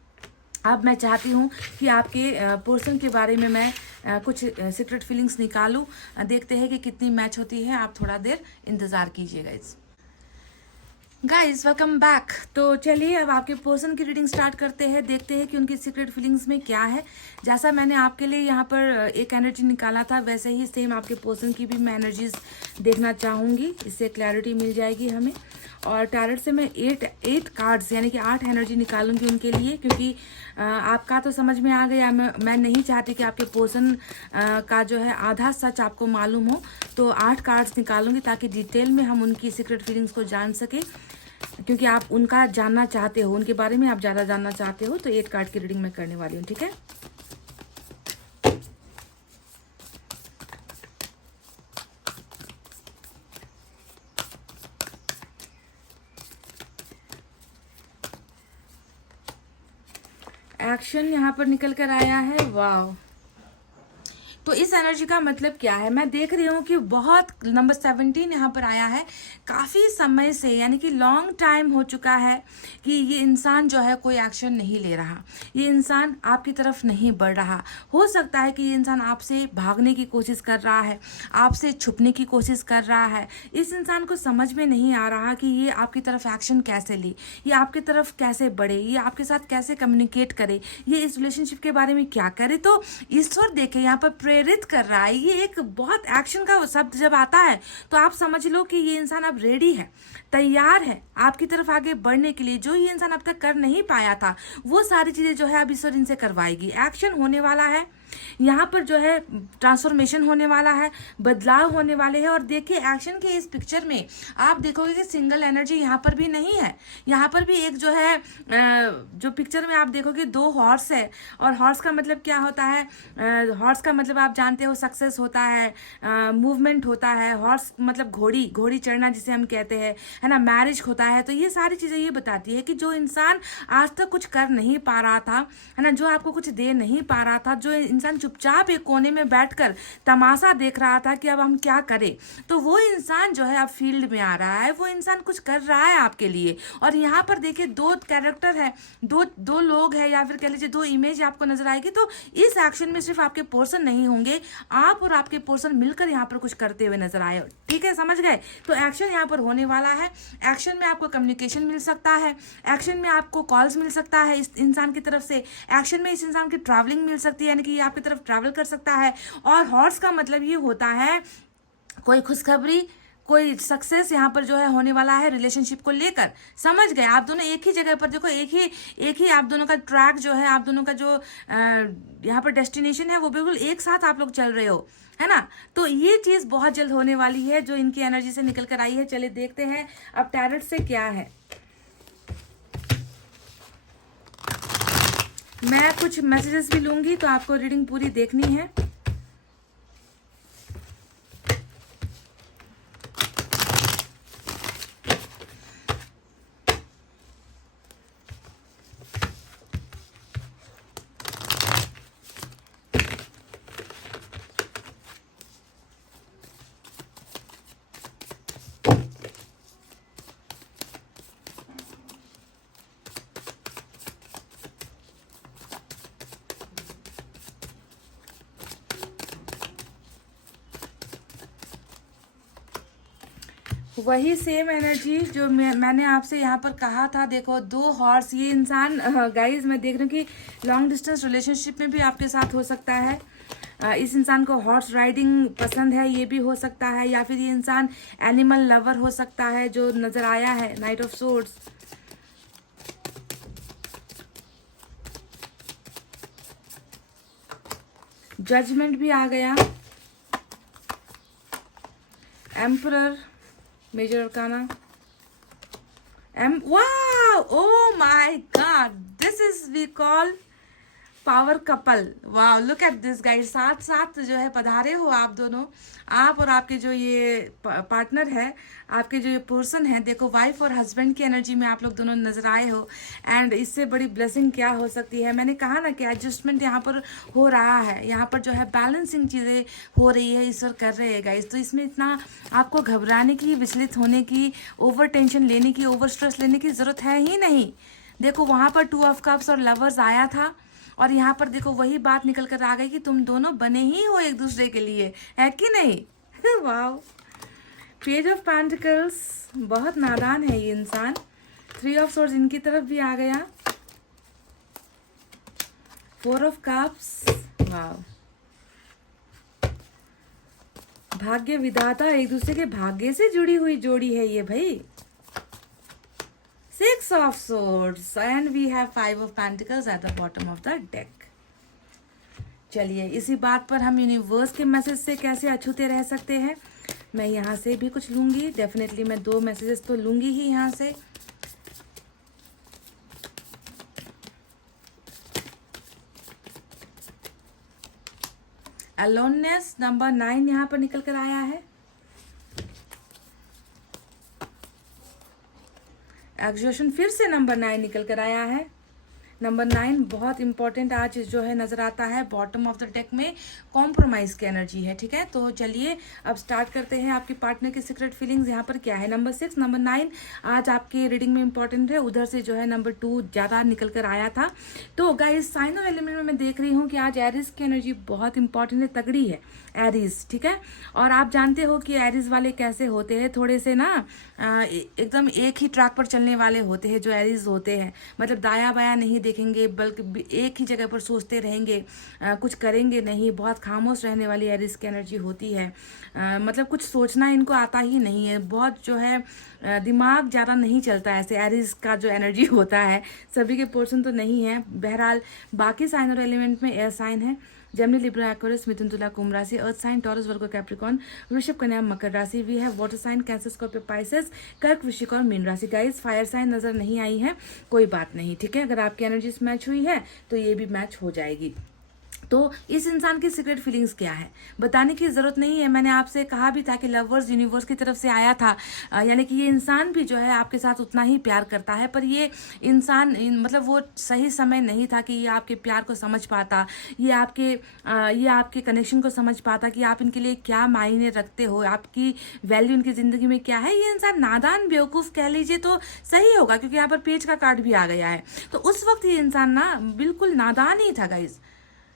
अब मैं चाहती हूँ कि आपके पर्सन के बारे में मैं कुछ सीक्रेट फीलिंग्स निकालूँ। देखते हैं कि कितनी मैच होती है। आप थोड़ा देर इंतज़ार कीजिएगा। Guys welcome back. तो चलिए अब आपके पर्सन की रीडिंग स्टार्ट करते हैं, देखते हैं कि उनकी सीक्रेट फीलिंग्स में क्या है। जैसा मैंने आपके लिए यहाँ पर एक एनर्जी निकाला था, वैसे ही सेम आपके पर्सन की भी मैं एनर्जीज देखना चाहूँगी, इससे क्लैरिटी मिल जाएगी हमें। और टैरेट से मैं 8 कार्ड्स यानी कि 8 एनर्जी निकालूंगी उनके लिए, क्योंकि आपका तो समझ में आ गया। मैं नहीं चाहती कि आपके पर्सन का जो है आधा सच आपको मालूम हो। तो 8 कार्ड्स निकालूंगी ताकि डिटेल में हम उनकी सीक्रेट फीलिंग्स को जान सकें, क्योंकि आप उनका जानना चाहते हो, उनके बारे में आप ज़्यादा जानना चाहते हो। तो 8 कार्ड की रीडिंग मैं करने वाली हूँ, ठीक है। एक्शन यहाँ पर निकल कर आया है, वाह। तो इस एनर्जी का मतलब क्या है, मैं देख रही हूँ कि बहुत नंबर 17 यहाँ पर आया है। काफ़ी समय से, यानी कि लॉन्ग टाइम हो चुका है कि ये इंसान जो है कोई एक्शन नहीं ले रहा, ये इंसान आपकी तरफ नहीं बढ़ रहा। हो सकता है कि ये इंसान आपसे भागने की कोशिश कर रहा है, आपसे छुपने की कोशिश कर रहा है। इस इंसान को समझ में नहीं आ रहा कि ये आपकी तरफ एक्शन कैसे ले, ये आपकी तरफ कैसे बढ़े, ये आपके साथ कैसे कम्युनिकेट करे, ये इस रिलेशनशिप के बारे में क्या करे। तो ईश्वर देखे यहाँ पर प्रेरित कर रहा है। ये एक बहुत एक्शन का शब्द जब आता है तो आप समझ लो कि ये इंसान अब रेडी है, तैयार है आपकी तरफ आगे बढ़ने के लिए। जो ये इंसान अब तक कर नहीं पाया था वो सारी चीज़ें जो है अब ईश्वर इनसे करवाएगी। एक्शन होने वाला है यहाँ पर, जो है ट्रांसफॉर्मेशन होने वाला है, बदलाव होने वाले हैं। और देखिए एक्शन के इस पिक्चर में आप देखोगे कि सिंगल एनर्जी यहाँ पर भी नहीं है। यहाँ पर भी एक जो है जो पिक्चर में आप देखोगे 2 हॉर्स है। और हॉर्स का मतलब क्या होता है, हॉर्स का मतलब आप जानते हो सक्सेस होता है, मूवमेंट होता है। हॉर्स मतलब घोड़ी, घोड़ी चढ़ना जिसे हम कहते हैं, है ना, मैरिज होता है। तो ये सारी चीज़ें ये बताती है कि जो इंसान आज तक कुछ कर नहीं पा रहा था, है ना, जो आपको कुछ दे नहीं पा रहा था, जो इंसान चुपचाप एक कोने में बैठकर तमाशा देख रहा था कि अब हम क्या करें, तो वो इंसान जो है अब फील्ड में आ रहा है, वो इंसान कुछ कर रहा है आपके लिए। और यहाँ पर देखिए 2 कैरेक्टर है, दो लोग हैं, या फिर कह लीजिए 2 इमेज आपको नजर आएगी। तो इस एक्शन में सिर्फ आपके पोर्शन नहीं होंगे, आप और आपके पोर्शन मिलकर यहाँ पर कुछ करते हुए नजर आए। ठीक है, समझ गए। तो एक्शन यहाँ पर होने वाला है। एक्शन में आपको कम्युनिकेशन मिल सकता है, एक्शन में आपको कॉल्स मिल सकता है इस इंसान की तरफ से, एक्शन में इस इंसान की ट्रैवलिंग मिल सकती है, यानी कि ये आपकी तरफ ट्रैवल कर सकता है। और हॉर्स का मतलब ये होता है कोई खुशखबरी, कोई सक्सेस यहाँ पर जो है होने वाला है रिलेशनशिप को लेकर। समझ गए, आप दोनों एक ही जगह पर देखो, एक ही आप दोनों का ट्रैक जो है, आप दोनों का जो यहाँ पर डेस्टिनेशन है वो बिल्कुल एक साथ आप लोग चल रहे हो, है ना। तो ये चीज बहुत जल्द होने वाली है जो इनकी एनर्जी से निकल कर आई है। चलिए देखते हैं अब टैरेट से क्या है। मैं कुछ मैसेजेस भी लूंगी तो आपको रीडिंग पूरी देखनी है। वही सेम एनर्जी जो मैंने आपसे यहाँ पर कहा था। देखो 2 हॉर्स, ये इंसान गाइस मैं देख रही हूँ कि लॉन्ग डिस्टेंस रिलेशनशिप में भी आपके साथ हो सकता है। इस इंसान को हॉर्स राइडिंग पसंद है, ये भी हो सकता है। या फिर ये इंसान एनिमल लवर हो सकता है जो नजर आया है, नाइट ऑफ सोर्ड्स। जजमेंट भी आ गया, emperor, major arcana, wow, oh my god, this is we call power couple. वाह, लुक एट दिस गाइस, साथ साथ जो है पधारे हो आप दोनों, आप और आपके जो ये पार्टनर है, आपके जो ये पर्सन है। देखो वाइफ और हस्बैंड की एनर्जी में आप लोग दोनों नजर आए हो। एंड इससे बड़ी ब्लेसिंग क्या हो सकती है। मैंने कहा ना कि एडजस्टमेंट यहाँ पर हो रहा है, यहाँ पर जो है बैलेंसिंग चीज़ें हो रही है, ईश्वर कर रहे हैं गाइस। तो इसमें इतना आपको घबराने की, विचलित होने की, ओवर टेंशन लेने की, ओवर स्ट्रेस लेने की ज़रूरत है ही नहीं। देखो वहाँ पर 2 ऑफ कप्स और लवर्स आया था, और यहाँ पर देखो वही बात निकल कर आ गई कि तुम दोनों बने ही हो एक दूसरे के लिए, है कि नहीं। वाह, पेज ऑफ पेंटिकल्स, बहुत नादान है ये इंसान। 3 ऑफ सोर्ड्स इनकी तरफ भी आ गया, 4 ऑफ कप्स, वाह, भाग्य विधाता, एक दूसरे के भाग्य से जुड़ी हुई जोड़ी है ये भाई। 6 of swords and we have 5 of pentacles at the bottom of the deck। चलिए इसी बात पर हम यूनिवर्स के मैसेज से कैसे अछूते रह सकते हैं, मैं यहाँ से भी कुछ लूंगी। डेफिनेटली मैं 2 मैसेजेस तो लूंगी ही यहाँ से। अलोननेस नंबर 9 यहाँ पर निकल कर आया है। एग्जॉशन फिर से नंबर 9 निकल कर आया है। नंबर 9 बहुत इंपॉर्टेंट आज जो है नजर आता है, बॉटम ऑफ द डेक में कॉम्प्रोमाइज की एनर्जी है। ठीक है, तो चलिए अब स्टार्ट करते हैं आपके पार्टनर की सीक्रेट फीलिंग्स यहाँ पर क्या है। नंबर 6, नंबर 9 आज आपके रीडिंग में इंपॉर्टेंट है, उधर से जो है नंबर 2 ज़्यादा निकल कर आया था। तो गाइस साइन और एलिमेंट में मैं देख रही हूँ कि आज एरीज की एनर्जी बहुत इंपॉर्टेंट है, तगड़ी है एरीज। ठीक है, और आप जानते हो कि एरीज वाले कैसे होते हैं, थोड़े से ना एकदम एक ही ट्रैक पर चलने वाले होते हैं जो एरीज होते हैं। मतलब दाया बाया नहीं देखेंगे, बल्कि एक ही जगह पर सोचते रहेंगे, कुछ करेंगे नहीं, बहुत खामोश रहने वाली एरीज की एनर्जी होती है। मतलब कुछ सोचना इनको आता ही नहीं है, बहुत जो है दिमाग ज़्यादा नहीं चलता है, ऐसे एरीज का जो एनर्जी होता है। सभी के पोर्शन तो नहीं है। बहरहाल बाकी साइन और एलिमेंट में एयर साइन है, Gemini, Libra, Aquarius, Mithun, Tula, Kumbh राशि, earth sign, Taurus, Virgo, Capricorn, Vrishabh, Kanya, Makar राशि भी है, water sign, Cancer, Scorpio, Pisces, Kark, Vrishchik और मीन राशि। गाइस फायर साइन नजर नहीं आई है, कोई बात नहीं। ठीक है, अगर आपकी एनर्जीज मैच हुई है तो ये भी मैच हो जाएगी। तो इस इंसान की सीक्रेट फीलिंग्स क्या है बताने की ज़रूरत नहीं है। मैंने आपसे कहा भी था कि लवर्स यूनिवर्स की तरफ से आया था, यानी कि ये इंसान भी जो है आपके साथ उतना ही प्यार करता है, पर ये इंसान मतलब वो सही समय नहीं था कि ये आपके प्यार को समझ पाता, ये आपके कनेक्शन को समझ पाता कि आप इनके लिए क्या मायने रखते हो, आपकी वैल्यू इनकी ज़िंदगी में क्या है। ये इंसान नादान बेवकूफ़ कह लीजिए तो सही होगा, क्योंकि यहाँ पर पेज का कार्ड भी आ गया है। तो उस वक्त ये इंसान ना बिल्कुल नादान ही था गाइज,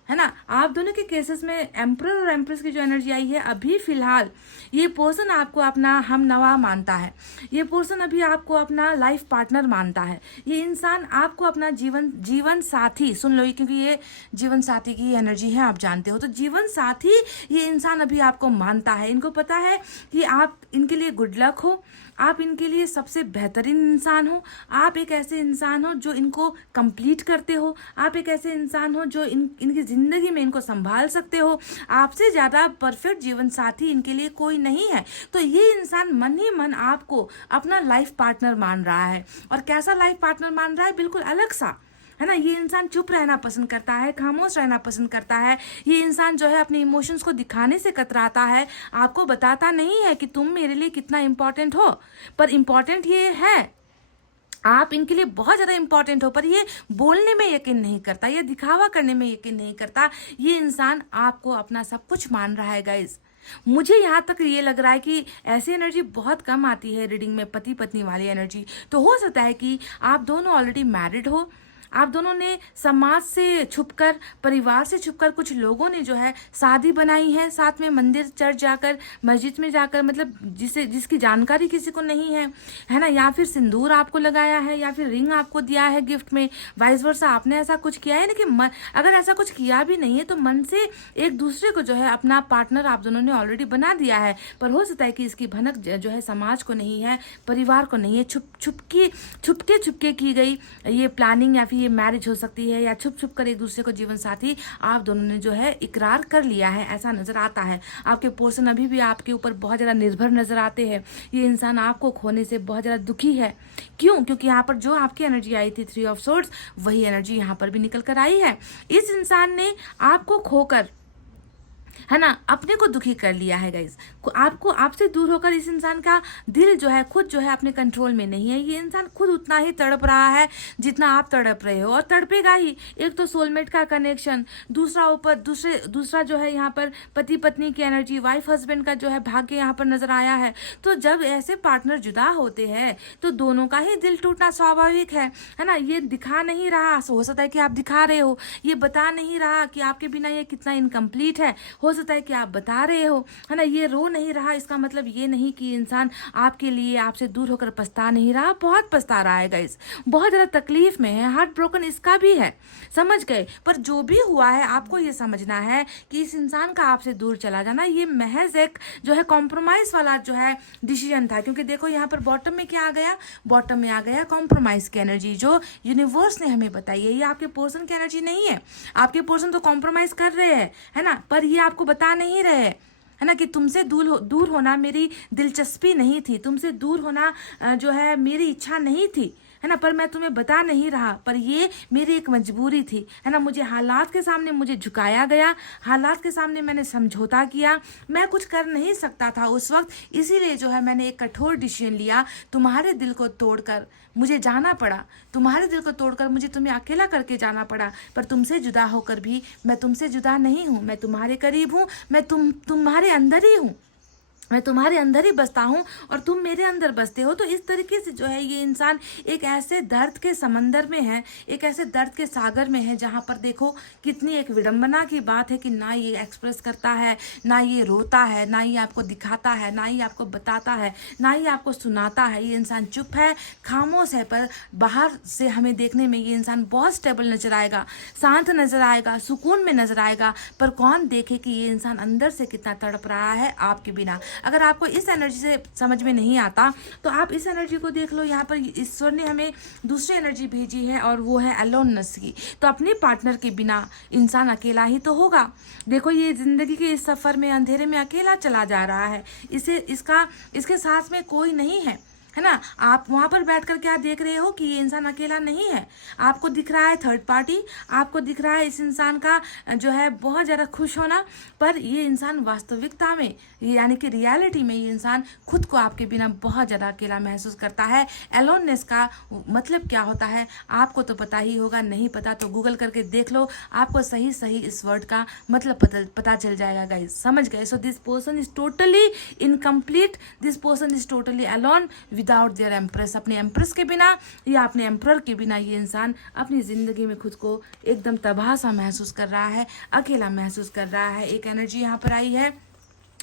है ना। आप दोनों के केसेस में एम्परर और एम्प्रेस की जो एनर्जी आई है, अभी फिलहाल ये पर्सन आपको अपना हम नवा मानता है, ये पर्सन अभी आपको अपना लाइफ पार्टनर मानता है, ये इंसान आपको अपना जीवन साथी, सुन लो, क्योंकि ये जीवन साथी की एनर्जी है, आप जानते हो। तो जीवन साथी ये इंसान अभी आपको मानता है, इनको पता है कि आप इनके लिए गुड लक हो, आप इनके लिए सबसे बेहतरीन इंसान हो, आप एक ऐसे इंसान हो जो इनको कंप्लीट करते हो, आप एक ऐसे इंसान हो जो इनकी ज़िंदगी में इनको संभाल सकते हो। आपसे ज़्यादा परफेक्ट जीवन साथी इनके लिए कोई नहीं है। तो ये इंसान मन ही मन आपको अपना लाइफ पार्टनर मान रहा है, और कैसा लाइफ पार्टनर मान रहा है, बिल्कुल अलग सा, है ना। ये इंसान चुप रहना पसंद करता है, खामोश रहना पसंद करता है। ये इंसान जो है अपने इमोशंस को दिखाने से कतराता है, आपको बताता नहीं है कि तुम मेरे लिए कितना इंपॉर्टेंट हो। पर इंपॉर्टेंट ये है, आप इनके लिए बहुत ज़्यादा इंपॉर्टेंट हो, पर ये बोलने में यकीन नहीं करता, ये दिखावा करने में यकीन नहीं करता। ये इंसान आपको अपना सब कुछ मान रहा है गाइज। मुझे यहाँ तक ये लग रहा है कि ऐसी एनर्जी बहुत कम आती है रीडिंग में, पति पत्नी वाली एनर्जी। तो हो सकता है कि आप दोनों ऑलरेडी मैरिड हो, आप दोनों ने समाज से छुपकर, परिवार से छुपकर, कुछ लोगों ने जो है शादी बनाई है साथ में, मंदिर चर्च जाकर, मस्जिद में जाकर, मतलब जिसकी जानकारी किसी को नहीं है ना। या फिर सिंदूर आपको लगाया है, या फिर रिंग आपको दिया है गिफ्ट में, वाइस वर्सा आपने ऐसा कुछ किया है ना कि अगर ऐसा कुछ किया भी नहीं है तो मन से एक दूसरे को जो है अपना पार्टनर आप दोनों ने ऑलरेडी बना दिया है। पर हो सकता है कि इसकी भनक जो है समाज को नहीं है, परिवार को नहीं है, छुपके की गई ये प्लानिंग, या फिर ये मैरिज हो सकती है, या छुप छुप कर एक दूसरे को जीवन साथी आप दोनों ने जो है इकरार कर लिया है, ऐसा नजर आता है। आपके पोर्शन अभी भी आपके ऊपर बहुत ज़्यादा निर्भर नजर आते हैं। ये इंसान आपको खोने से बहुत ज़्यादा दुखी है। क्यों? क्योंकि यहाँ पर जो आपकी एनर्जी आई थी 3 ऑफ सोर्ड्स, वही एनर्जी यहाँ पर भी निकल कर आई है। इस इंसान ने आपको खोकर, है ना, अपने को दुखी कर लिया है गाइज। आपसे दूर होकर इस इंसान का दिल जो है खुद जो है अपने कंट्रोल में नहीं है। ये इंसान खुद उतना ही तड़प रहा है जितना आप तड़प रहे हो, और तड़पेगा ही। एक तो सोलमेट का कनेक्शन, दूसरा जो है यहाँ पर पति पत्नी की एनर्जी, वाइफ हस्बैंड का जो है भाग्य यहाँ पर नजर आया है। तो जब ऐसे पार्टनर जुदा होते हैं तो दोनों का ही दिल टूटना स्वाभाविक है ना। ये दिखा नहीं रहा, हो सकता है कि आप दिखा रहे हो, ये बता नहीं रहा कि आपके बिना ये कितना इनकम्प्लीट है, हो सकता है कि आप बता रहे हो, है ना। ये रो नहीं रहा, इसका मतलब ये नहीं कि इंसान आपके लिए, आपसे दूर होकर पछता नहीं रहा, बहुत पछता रहा है गाइस, बहुत ज़्यादा तकलीफ में है, हार्ट ब्रोकन इसका भी है, समझ गए। पर जो भी हुआ है आपको ये समझना है कि इस इंसान का आपसे दूर चला जाना ये महज एक जो है कॉम्प्रोमाइज़ वाला जो है डिसीजन था। क्योंकि देखो यहाँ पर बॉटम में क्या आ गया, बॉटम में आ गया कॉम्प्रोमाइज़ की एनर्जी, जो यूनिवर्स ने हमें बताई है। ये आपके पर्सन की एनर्जी नहीं है। आपके पर्सन तो कॉम्प्रोमाइज़ कर रहे हैं, है ना, पर ये आपको बता नहीं रहे, है ना, कि तुमसे दूर होना मेरी दिलचस्पी नहीं थी, तुमसे दूर होना जो है मेरी इच्छा नहीं थी, है ना, पर मैं तुम्हें बता नहीं रहा, पर ये मेरी एक मजबूरी थी, है ना। मुझे हालात के सामने मुझे झुकाया गया, हालात के सामने मैंने समझौता किया, मैं कुछ कर नहीं सकता था उस वक्त, इसीलिए जो है मैंने एक कठोर डिसीजन लिया, तुम्हारे दिल को तोड़कर मुझे जाना पड़ा, तुम्हारे दिल को तोड़कर मुझे तुम्हें अकेला करके जाना पड़ा, पर तुमसे जुदा होकर भी मैं तुमसे जुदा नहीं हूँ, मैं तुम्हारे करीब हूँ, मैं तुम्हारे अंदर ही हूँ, मैं तुम्हारे अंदर ही बसता हूँ और तुम मेरे अंदर बसते हो। तो इस तरीके से जो है ये इंसान एक ऐसे दर्द के समंदर में है, एक ऐसे दर्द के सागर में है, जहाँ पर देखो कितनी एक विडंबना की बात है कि ना ये एक्सप्रेस करता है, ना ये रोता है, ना ये आपको दिखाता है, ना ही आपको बताता है, ना ही आपको सुनाता है। ये इंसान चुप है, खामोश है, पर बाहर से हमें देखने में ये इंसान बहुत स्टेबल नजर आएगा, शांत नजर आएगा, सुकून में नजर आएगा, पर कौन देखे कि ये इंसान अंदर से कितना तड़प रहा है आपके बिना। अगर आपको इस एनर्जी से समझ में नहीं आता तो आप इस एनर्जी को देख लो। यहाँ पर ईश्वर ने हमें दूसरी एनर्जी भेजी है और वो है अलोननेस की। तो अपने पार्टनर के बिना इंसान अकेला ही तो होगा। देखो ये जिंदगी के इस सफर में अंधेरे में अकेला चला जा रहा है, इसके साथ में कोई नहीं है ना। आप वहां पर बैठ कर क्या देख रहे हो कि ये इंसान अकेला नहीं है, आपको दिख रहा है थर्ड पार्टी, आपको दिख रहा है इस इंसान का जो है बहुत ज़्यादा खुश होना, पर ये इंसान वास्तविकता में यानी कि रियलिटी में ये इंसान खुद को आपके बिना बहुत ज़्यादा अकेला महसूस करता है। एलोननेस का मतलब क्या होता है आपको तो पता ही होगा, नहीं पता तो गूगल करके देख लो, आपको सही सही इस वर्ड का मतलब पता चल जाएगा गाइस, समझ गए। So this person is totally incomplete, this person is totally alone without their empress. अपने एम्प्रेस के बिना या अपने एम्प्रर के बिना ये इंसान अपनी ज़िंदगी में खुद को एकदम तबाह सा महसूस कर रहा है, अकेला महसूस कर रहा है। एक एनर्जी यहाँ पर आई है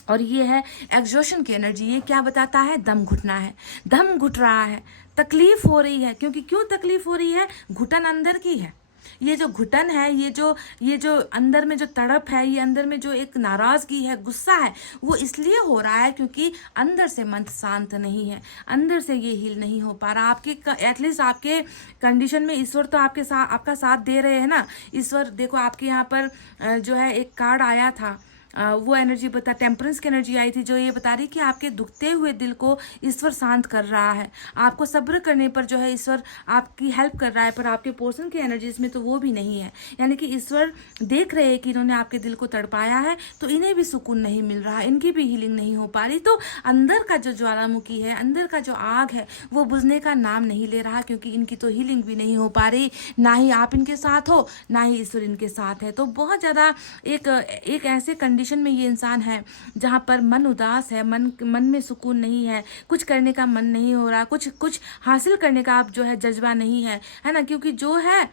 और ये है एग्जॉशन की एनर्जी। ये क्या बताता है? दम घुटना है, दम घुट रहा है, तकलीफ हो रही है। क्योंकि क्यों तकलीफ हो रही है? घुटन अंदर की है। ये जो घुटन है, ये जो अंदर में जो तड़प है, ये अंदर में जो एक नाराजगी है, गुस्सा है, वो इसलिए हो रहा है क्योंकि अंदर से मन शांत नहीं है, अंदर से ये हील नहीं हो पा रहा। आपके एटलीस्ट आपके कंडीशन में ईश्वर तो आपका साथ दे रहे हैं ना। ईश्वर देखो आपके यहाँ पर जो है एक कार्ड आया था, वो एनर्जी टेम्परेंस की एनर्जी आई थी, जो ये बता रही कि आपके दुखते हुए दिल को ईश्वर शांत कर रहा है। आपको सब्र करने पर जो है ईश्वर आपकी हेल्प कर रहा है, पर आपके पोर्शन की एनर्जीज में तो वो भी नहीं है। यानी कि ईश्वर देख रहे हैं कि इन्होंने आपके दिल को तड़पाया है, तो इन्हें भी सुकून नहीं मिल रहा, इनकी भी हीलिंग नहीं हो पा रही। तो अंदर का जो ज्वालामुखी है, अंदर का जो आग है, वो बुझने का नाम नहीं ले रहा, क्योंकि इनकी तो हीलिंग भी नहीं हो पा रही, ना ही आप इनके साथ हो, ना ही ईश्वर इनके साथ है। तो बहुत ज़्यादा एक ऐसे कंडीशन में ये इंसान है जहाँ पर मन उदास है, मन में सुकून नहीं है, कुछ करने का मन नहीं हो रहा, कुछ हासिल करने का आप जो है जज्बा नहीं है ना। क्योंकि जो है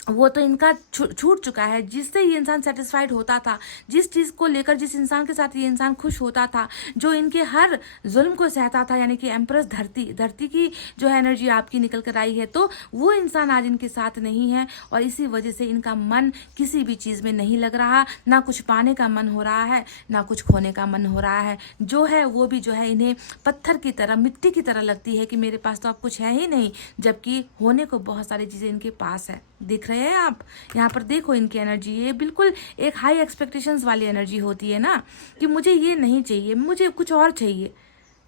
वो तो इनका छूट चुका है। जिससे ये इंसान सेटिस्फाइड होता था, जिस चीज़ को लेकर, जिस इंसान के साथ ये इंसान खुश होता था, जो इनके हर जुल्म को सहता था, यानी कि एम्प्रेस धरती की जो है एनर्जी आपकी निकल कर आई है, तो वो इंसान आज इनके साथ नहीं है। और इसी वजह से इनका मन किसी भी चीज़ में नहीं लग रहा, ना कुछ पाने का मन हो रहा है, ना कुछ खोने का मन हो रहा है। जो है वो भी जो है इन्हें पत्थर की तरह, मिट्टी की तरह लगती है कि मेरे पास तो अब कुछ है ही नहीं, जबकि होने को बहुत सारी चीज़ें इनके पास है। दिख रहे हैं आप यहाँ पर? देखो इनकी एनर्जी, ये बिल्कुल एक हाई एक्सपेक्टेशंस वाली एनर्जी होती है ना, कि मुझे ये नहीं चाहिए, मुझे कुछ और चाहिए,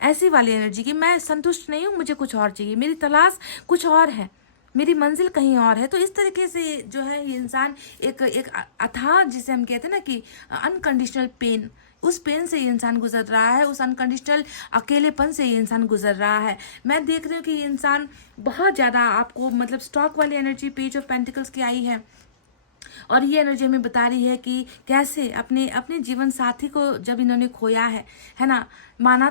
ऐसी वाली एनर्जी कि मैं संतुष्ट नहीं हूँ, मुझे कुछ और चाहिए, मेरी तलाश कुछ और है, मेरी मंजिल कहीं और है। तो इस तरीके से जो है ये इंसान एक अथाह, जिसे हम कहते हैं ना कि अनकंडीशनल पेन, उस पेन से ये इंसान गुजर रहा है, उस अनकंडीशनल अकेलेपन से ये इंसान गुजर रहा है। मैं देख रही हूँ कि ये इंसान बहुत ज़्यादा आपको मतलब स्टॉक वाली एनर्जी पेज ऑफ पेंटिकल्स की आई है, और ये एनर्जी हमें बता रही है कि कैसे अपने जीवन साथी को जब इन्होंने खोया है ना, मान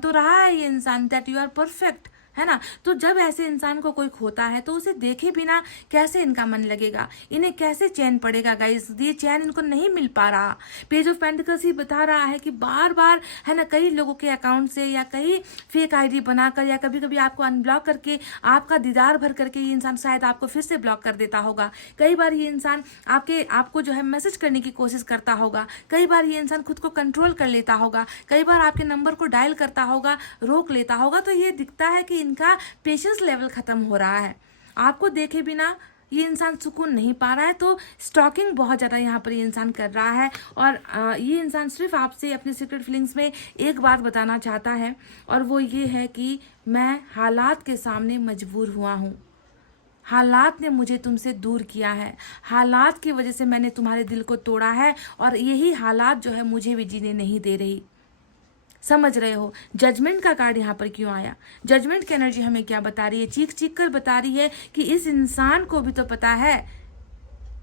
तो रहा है ये इंसान दैट यू आर परफेक्ट, है ना। तो जब ऐसे इंसान को कोई खोता है तो उसे देखे बिना कैसे इनका मन लगेगा, इन्हें कैसे चैन पड़ेगा गाइस? ये चैन इनको नहीं मिल पा रहा। पेज ऑफ पेंटिकल्स ही बता रहा है कि बार बार है ना, कई लोगों के अकाउंट से या कई फेक आईडी बनाकर या कभी कभी आपको अनब्लॉक करके, आपका दीदार भर करके ये इंसान शायद आपको फिर से ब्लॉक कर देता होगा। कई बार ये इंसान आपको जो है मैसेज करने की कोशिश करता होगा, कई बार ये इंसान खुद को कंट्रोल कर लेता होगा, कई बार आपके नंबर को डायल करता होगा, रोक लेता होगा। तो ये दिखता है कि इनका पेशेंस लेवल खत्म हो रहा है। आपको देखे बिना ये इंसान सुकून नहीं पा रहा है, तो स्टॉकिंग बहुत ज़्यादा यहाँ पर ये इंसान कर रहा है। और ये इंसान सिर्फ आपसे अपने सीक्रेट फीलिंग्स में एक बात बताना चाहता है, और वो ये है कि मैं हालात के सामने मजबूर हुआ हूँ। हालात ने मुझे तुमसे दूर किया है, हालात की वजह से मैंने तुम्हारे दिल को तोड़ा है, और यही हालात जो है मुझे भी जीने नहीं दे रही। समझ रहे हो? जजमेंट का कार्ड यहाँ पर क्यों आया? जजमेंट की एनर्जी हमें क्या बता रही है? चीख चीख कर बता रही है कि इस इंसान को भी तो पता है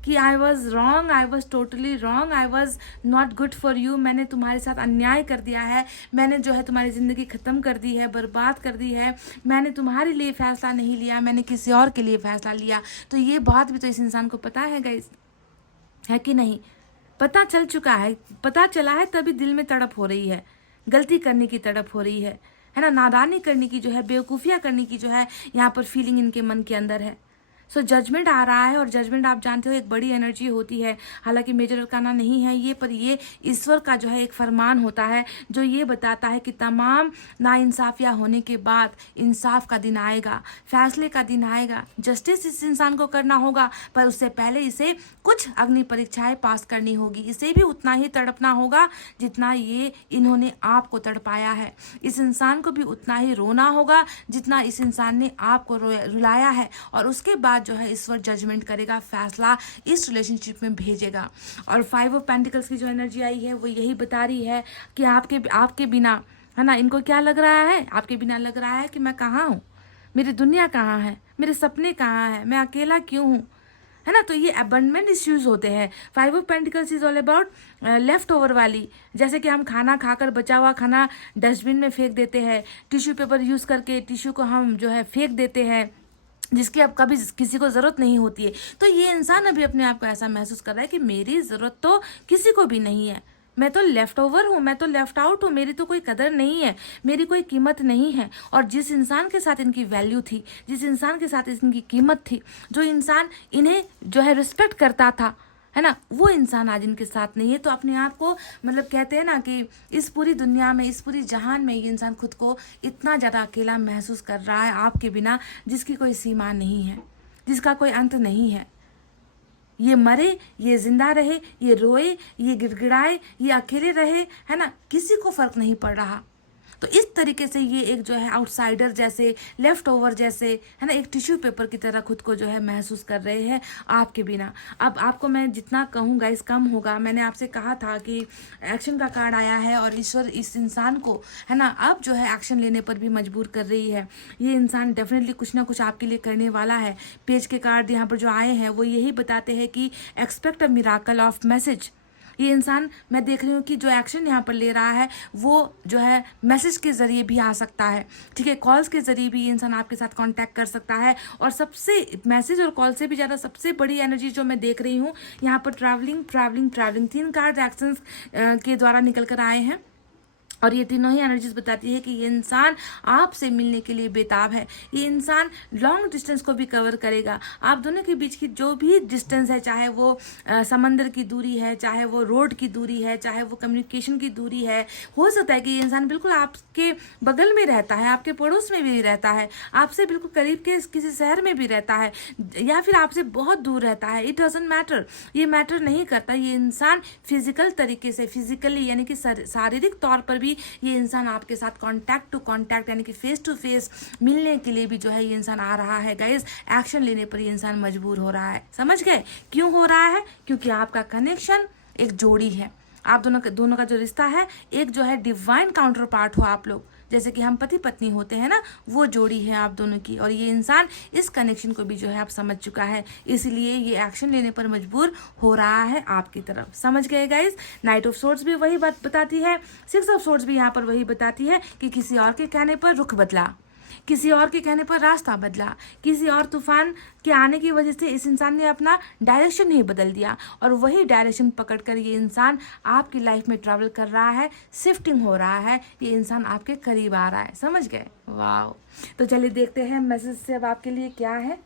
कि I was wrong, I was totally wrong, I was not good for you. मैंने तुम्हारे साथ अन्याय कर दिया है, मैंने जो है तुम्हारी ज़िंदगी ख़त्म कर दी है, बर्बाद कर दी है। मैंने तुम्हारे लिए फ़ैसला नहीं लिया, मैंने किसी और के लिए फ़ैसला लिया। तो ये बात भी तो इस इंसान को पता है गाइस, है कि नहीं? पता चल चुका है, पता चला है, तभी दिल में तड़प हो रही है, गलती करने की तड़प हो रही है ना, नादानी करने की जो है, बेवकूफ़ियाँ करने की जो है यहाँ पर फीलिंग इनके मन के अंदर है। सो जजमेंट आ रहा है, और जजमेंट आप जानते हो एक बड़ी एनर्जी होती है, हालांकि मेजर अरकाना नहीं है ये, पर ये ईश्वर का जो है एक फरमान होता है जो ये बताता है कि तमाम नाइंसाफियाँ होने के बाद इंसाफ का दिन आएगा, फैसले का दिन आएगा। जस्टिस इस इंसान को करना होगा, पर उससे पहले इसे कुछ अग्नि परीक्षाएं पास करनी होगी। इसे भी उतना ही तड़पना होगा जितना ये इन्होंने आपको तड़पाया है। इस इंसान को भी उतना ही रोना होगा जितना इस इंसान ने आपको रुलाया है, और उसके बाद जो है ईश्वर जजमेंट करेगा, फैसला इस रिलेशनशिप में भेजेगा। और 5 ऑफ पेंटिकल्स की जो एनर्जी आई है वो यही बता रही है कि आपके बिना, है ना, इनको क्या लग रहा है? आपके बिना लग रहा है कि मैं कहाँ हूँ, मेरी दुनिया कहाँ है, मेरे सपने कहाँ हैं, मैं अकेला क्यों हूँ, है ना। तो ये अबंडमेंट इश्यूज होते हैं। 5 of pentacles is all about left over वाली, जैसे कि हम खाना खाकर बचा हुआ खाना डस्टबिन में फेंक देते हैं, टिश्यू पेपर यूज़ करके टिश्यू को हम जो है फेंक देते हैं, जिसकी अब कभी किसी को ज़रूरत नहीं होती है। तो ये इंसान अभी अपने आप को ऐसा महसूस कर रहा है कि मेरी ज़रूरत तो किसी को भी नहीं है, मैं तो लेफ्ट ओवर हूँ, मैं तो लेफ्ट आउट हूँ, मेरी तो कोई कदर नहीं है, मेरी कोई कीमत नहीं है। और जिस इंसान के साथ इनकी वैल्यू थी, जिस इंसान के साथ इनकी कीमत थी, जो इंसान इन्हें जो है रिस्पेक्ट करता था, है ना, वो इंसान आज इनके साथ नहीं है। तो अपने आप को, मतलब कहते हैं ना कि इस पूरी दुनिया में, इस पूरी जहान में ये इंसान खुद को इतना ज़्यादा अकेला महसूस कर रहा है आपके बिना, जिसकी कोई सीमा नहीं है, जिसका कोई अंत नहीं है। ये मरे, ये जिंदा रहे, ये रोए, ये गिड़गिड़ाए, ये अकेले रहे, है ना, किसी को फर्क नहीं पड़ रहा। तो इस तरीके से ये एक जो है आउटसाइडर जैसे, लेफ्ट ओवर जैसे, है ना, एक टिश्यू पेपर की तरह खुद को जो है महसूस कर रहे हैं आपके बिना। अब आपको मैं जितना कहूँगा इस कम होगा। मैंने आपसे कहा था कि एक्शन का कार्ड आया है, और ईश्वर इस इंसान को, है ना, अब जो है एक्शन लेने पर भी मजबूर कर रही है। ये इंसान डेफिनेटली कुछ ना कुछ आपके लिए करने वाला है। पेज के कार्ड यहाँ पर जो आए हैं वो यही बताते हैं कि expect a miracle of message. ये इंसान, मैं देख रही हूँ कि जो एक्शन यहाँ पर ले रहा है वो जो है मैसेज के ज़रिए भी आ सकता है, ठीक है, कॉल्स के ज़रिए भी ये इंसान आपके साथ कांटेक्ट कर सकता है। और सबसे, मैसेज और कॉल से भी ज़्यादा सबसे बड़ी एनर्जी जो मैं देख रही हूँ यहाँ पर travelling travelling travelling, 3 card actions के द्वारा निकल कर आए हैं, और ये तीनों ही एनर्जीज बताती है कि ये इंसान आपसे मिलने के लिए बेताब है। ये इंसान लॉन्ग डिस्टेंस को भी कवर करेगा। आप दोनों के बीच की जो भी डिस्टेंस है, चाहे वो समंदर की दूरी है, चाहे वो रोड की दूरी है, चाहे वो कम्युनिकेशन की दूरी है, हो सकता है कि ये इंसान बिल्कुल आपके बगल में रहता है, आपके पड़ोस में भी रहता है, आपसे बिल्कुल करीब के किसी शहर में भी रहता है, या फिर आपसे बहुत दूर रहता है। इट डजंट मैटर, ये मैटर नहीं करता। ये इंसान फिजिकल तरीके से, फिजिकली यानी कि शारीरिक तौर पर भी ये इंसान आपके साथ कांटेक्ट टू कांटेक्ट यानी कि फेस टू फेस मिलने के लिए भी जो है ये इंसान आ रहा है। गाइस, एक्शन लेने पर ये इंसान मजबूर हो रहा है। समझ गए क्यों हो रहा है? क्योंकि आपका कनेक्शन एक जोड़ी है, आप दोनों का जो रिश्ता है एक जो है डिवाइन काउंटर पार्ट हो आप लोग, जैसे कि हम पति पत्नी होते हैं ना, वो जोड़ी है आप दोनों की। और ये इंसान इस कनेक्शन को भी जो है आप समझ चुका है, इसलिए ये एक्शन लेने पर मजबूर हो रहा है आपकी तरफ। समझ गए गाइस? नाइट ऑफ सोर्ड्स भी वही बात बताती है, 6 ऑफ सोर्ड्स भी यहाँ पर वही बताती है कि किसी और के कहने पर रुख बदला, किसी और के कहने पर रास्ता बदला, किसी और तूफान के आने की वजह से इस इंसान ने अपना डायरेक्शन ही बदल दिया, और वही डायरेक्शन पकड़कर ये इंसान आपकी लाइफ में ट्रैवल कर रहा है, शिफ्टिंग हो रहा है, ये इंसान आपके करीब आ रहा है। समझ गए? वाह! तो चलिए देखते हैं मैसेज से अब आपके लिए क्या है।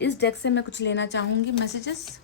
इस डेक से मैं कुछ लेना चाहूँगी मैसेजेस।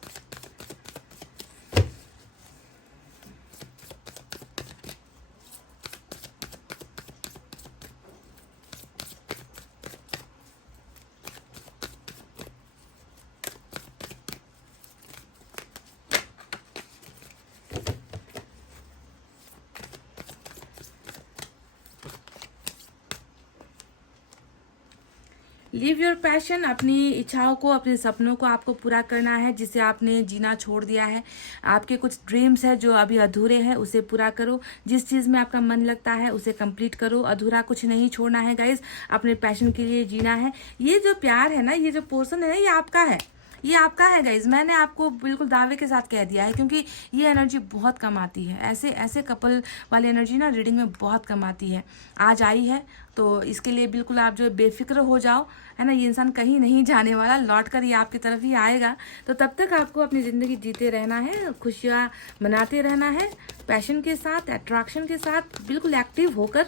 लिव योर पैशन, अपनी इच्छाओं को, अपने सपनों को आपको पूरा करना है, जिसे आपने जीना छोड़ दिया है। आपके कुछ ड्रीम्स है जो अभी अधूरे हैं, उसे पूरा करो। जिस चीज़ में आपका मन लगता है उसे कंप्लीट करो, अधूरा कुछ नहीं छोड़ना है गाइज। अपने पैशन के लिए जीना है। ये जो प्यार है ना, ये जो पोर्शन है, ये आपका है, ये आपका है गाइज। मैंने आपको बिल्कुल दावे के साथ कह दिया है, क्योंकि ये एनर्जी बहुत कम आती है। ऐसे ऐसे कपल वाली एनर्जी ना रीडिंग में बहुत कम आती है। आज आई है तो इसके लिए बिल्कुल आप जो बेफिक्र हो जाओ, है ना। ये इंसान कहीं नहीं जाने वाला, लौट कर ये आपकी तरफ ही आएगा। तो तब तक आपको अपनी ज़िंदगी जीते रहना है, खुशियाँ मनाते रहना है, पैशन के साथ, अट्रैक्शन के साथ बिल्कुल एक्टिव होकर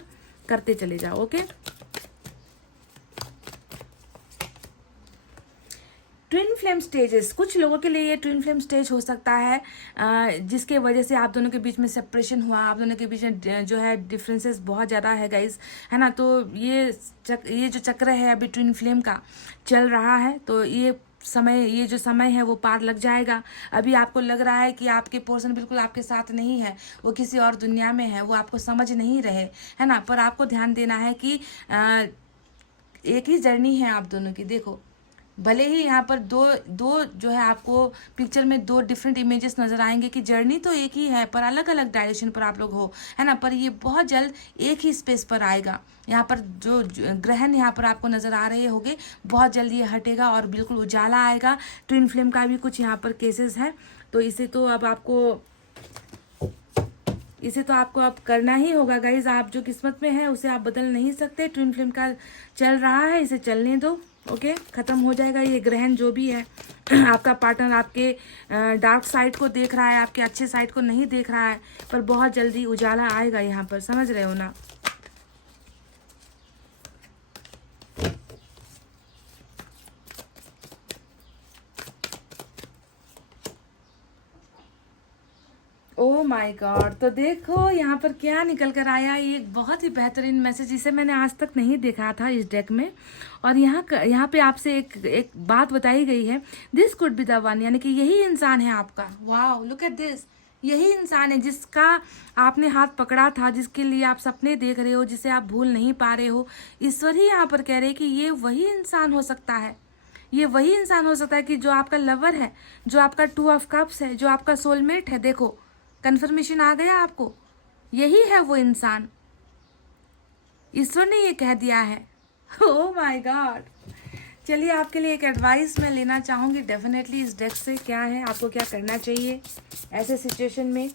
करते चले जाओ। ओके, ट्विन फ्लेम स्टेजेस, कुछ लोगों के लिए ये ट्विन फ्लेम स्टेज हो सकता है, जिसके वजह से आप दोनों के बीच में सेपरेशन हुआ, आप दोनों के बीच में जो है डिफरेंसेस बहुत ज़्यादा है गाइज, है ना। तो ये जो चक्र है अभी ट्विन फ्लेम का चल रहा है, तो ये जो समय है वो पार लग जाएगा। अभी आपको लग रहा है कि आपके पोर्शन बिल्कुल आपके साथ नहीं है, वो किसी और दुनिया में है, वो आपको समझ नहीं रहे, है ना। पर आपको ध्यान देना है कि एक ही जर्नी है आप दोनों की। देखो, भले ही यहाँ पर दो जो है आपको पिक्चर में दो डिफरेंट इमेजेस नजर आएंगे कि जर्नी तो एक ही है, पर अलग अलग डायरेक्शन पर आप लोग हो, है ना। पर ये बहुत जल्द एक ही स्पेस पर आएगा। यहाँ पर जो ग्रहण यहाँ पर आपको नजर आ रहे होंगे, बहुत जल्द ये हटेगा और बिल्कुल उजाला आएगा। ट्विन फ्लेम का भी कुछ यहाँ पर केसेस है, तो इसे तो आपको अब करना ही होगा गाइज। आप जो किस्मत में है उसे आप बदल नहीं सकते। ट्विन फ्लेम का चल रहा है, इसे चलने दो। ओके, खत्म हो जाएगा ये ग्रहण जो भी है। आपका पार्टनर आपके डार्क साइड को देख रहा है, आपके अच्छे साइड को नहीं देख रहा है, पर बहुत जल्दी उजाला आएगा यहाँ पर, समझ रहे हो ना। ओह माय गॉड, तो देखो यहाँ पर क्या निकल कर आया। ये एक बहुत ही बेहतरीन मैसेज, जिसे मैंने आज तक नहीं देखा था इस डेक में। और यहाँ पे आपसे एक बात बताई गई है, this could be the one, यानी कि यही इंसान है आपका। वाओ, लुक एट दिस, यही इंसान है जिसका आपने हाथ पकड़ा था, जिसके लिए आप सपने देख रहे हो, जिसे आप भूल नहीं पा रहे हो। ईश्वर ही यहाँ पर कह रहे हैं कि ये वही इंसान हो सकता है, ये वही इंसान हो सकता है कि जो आपका लवर है, जो आपका 2 ऑफ कप्स है, जो आपका सोलमेट है। देखो, कंफर्मेशन आ गया आपको, यही है वो इंसान, ईश्वर ने ये कह दिया है। Oh my God. चलिए, आपके लिए एक एडवाइस मैं लेना चाहूँगी डेफिनेटली इस डेक से। क्या है, आपको क्या करना चाहिए ऐसे सिचुएशन में।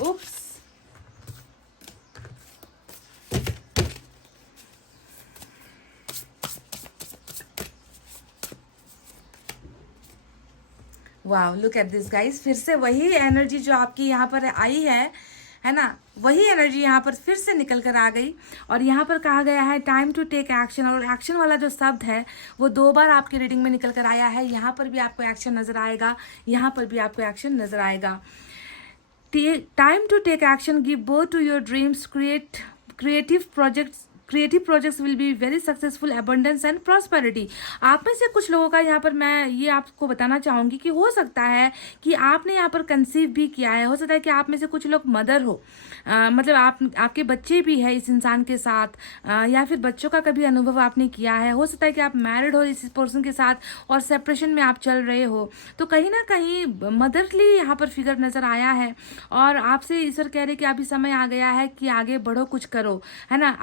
Oops, wow, look at this guys. फिर से वही एनर्जी जो आपकी यहाँ पर आई है ना, वही एनर्जी यहाँ पर फिर से निकल कर आ गई। और यहाँ पर कहा गया है टाइम टू टेक एक्शन, और एक्शन वाला जो शब्द है वो 2 बार आपकी रीडिंग में निकल कर आया है। यहाँ पर भी आपको एक्शन नजर आएगा, यहाँ पर भी आपको एक्शन नजर आएगा। Time to take action, give both to your dreams, creative projects will be very successful, abundance and prosperity. आप में से कुछ लोगों का यहाँ पर मैं ये आपको बताना चाहूँगी कि हो सकता है कि आपने यहाँ पर कंसीव भी किया है। हो सकता है कि आप में से कुछ लोग मदर हो, मतलब आपके बच्चे भी है इस इंसान के साथ, या फिर बच्चों का कभी अनुभव आपने किया है। हो सकता है कि आप मैरिड हो इस पर्सन के साथ और सेपरेशन में आप चल रहे हो, तो कहीं ना कहीं मदरली यहाँ पर फिगर नजर आया है। और आपसे ईश्वर कह रहे कि अभी समय आ गया है कि आगे बढ़ो, कुछ करो, है ना।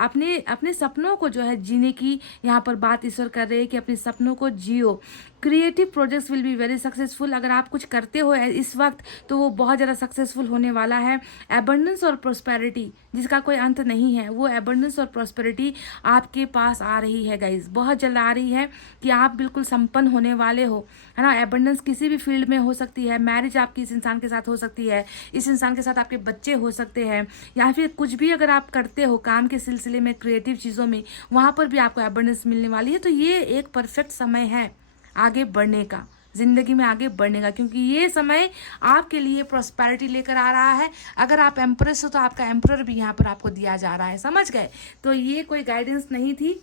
अपने सपनों को जो है जीने की यहाँ पर बात ईश्वर कर रहे हैं कि अपने सपनों को जियो। Creative projects will be very successful. अगर आप कुछ करते हो इस वक्त तो वो बहुत ज़्यादा सक्सेसफुल होने वाला है। एबंडेंस और प्रोस्पेरिटी जिसका कोई अंत नहीं है, वो एबंडेंस और प्रोस्पेरिटी आपके पास आ रही है गाइज, बहुत जल्द आ रही है कि आप बिल्कुल संपन्न होने वाले हो, है ना। एबंडेंस किसी भी फील्ड में हो सकती है, मैरिज आपकी इस इंसान के साथ हो सकती है, इस इंसान के साथ आपके बच्चे हो सकते हैं, या फिर कुछ भी अगर आप करते हो काम के सिलसिले में, क्रिएटिव चीज़ों में, वहाँ पर भी आपको एबंडेंस मिलने वाली है। तो ये एक परफेक्ट समय है आगे बढ़ने का, जिंदगी में आगे बढ़ने का, क्योंकि ये समय आपके लिए प्रॉस्पेरिटी लेकर आ रहा है। अगर आप एम्प्रेस हो तो आपका एम्प्रर भी यहाँ पर आपको दिया जा रहा है, समझ गए। तो ये कोई गाइडेंस नहीं थी,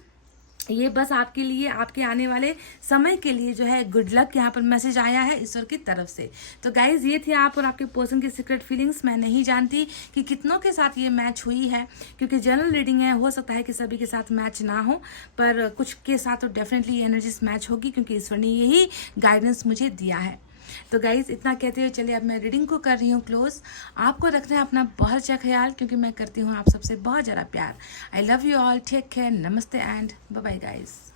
ये बस आपके लिए, आपके आने वाले समय के लिए जो है गुड लक यहाँ पर मैसेज आया है ईश्वर की तरफ से। तो गाइज ये थे आप और आपके पर्सन की सीक्रेट फीलिंग्स। मैं नहीं जानती कि कितनों के साथ ये मैच हुई है, क्योंकि जनरल रीडिंग है, हो सकता है कि सभी के साथ मैच ना हो, पर कुछ के साथ तो डेफिनेटली ये एनर्जीज मैच होगी, क्योंकि ईश्वर ने यही गाइडेंस मुझे दिया है। तो गाइज इतना कहते हुए चलिए अब मैं रीडिंग को कर रही हूँ क्लोज। आपको रखना है अपना बहुत अच्छा ख्याल, क्योंकि मैं करती हूँ आप सबसे बहुत ज़्यादा प्यार। I love you all, take care, नमस्ते एंड बाय बाय गाइज।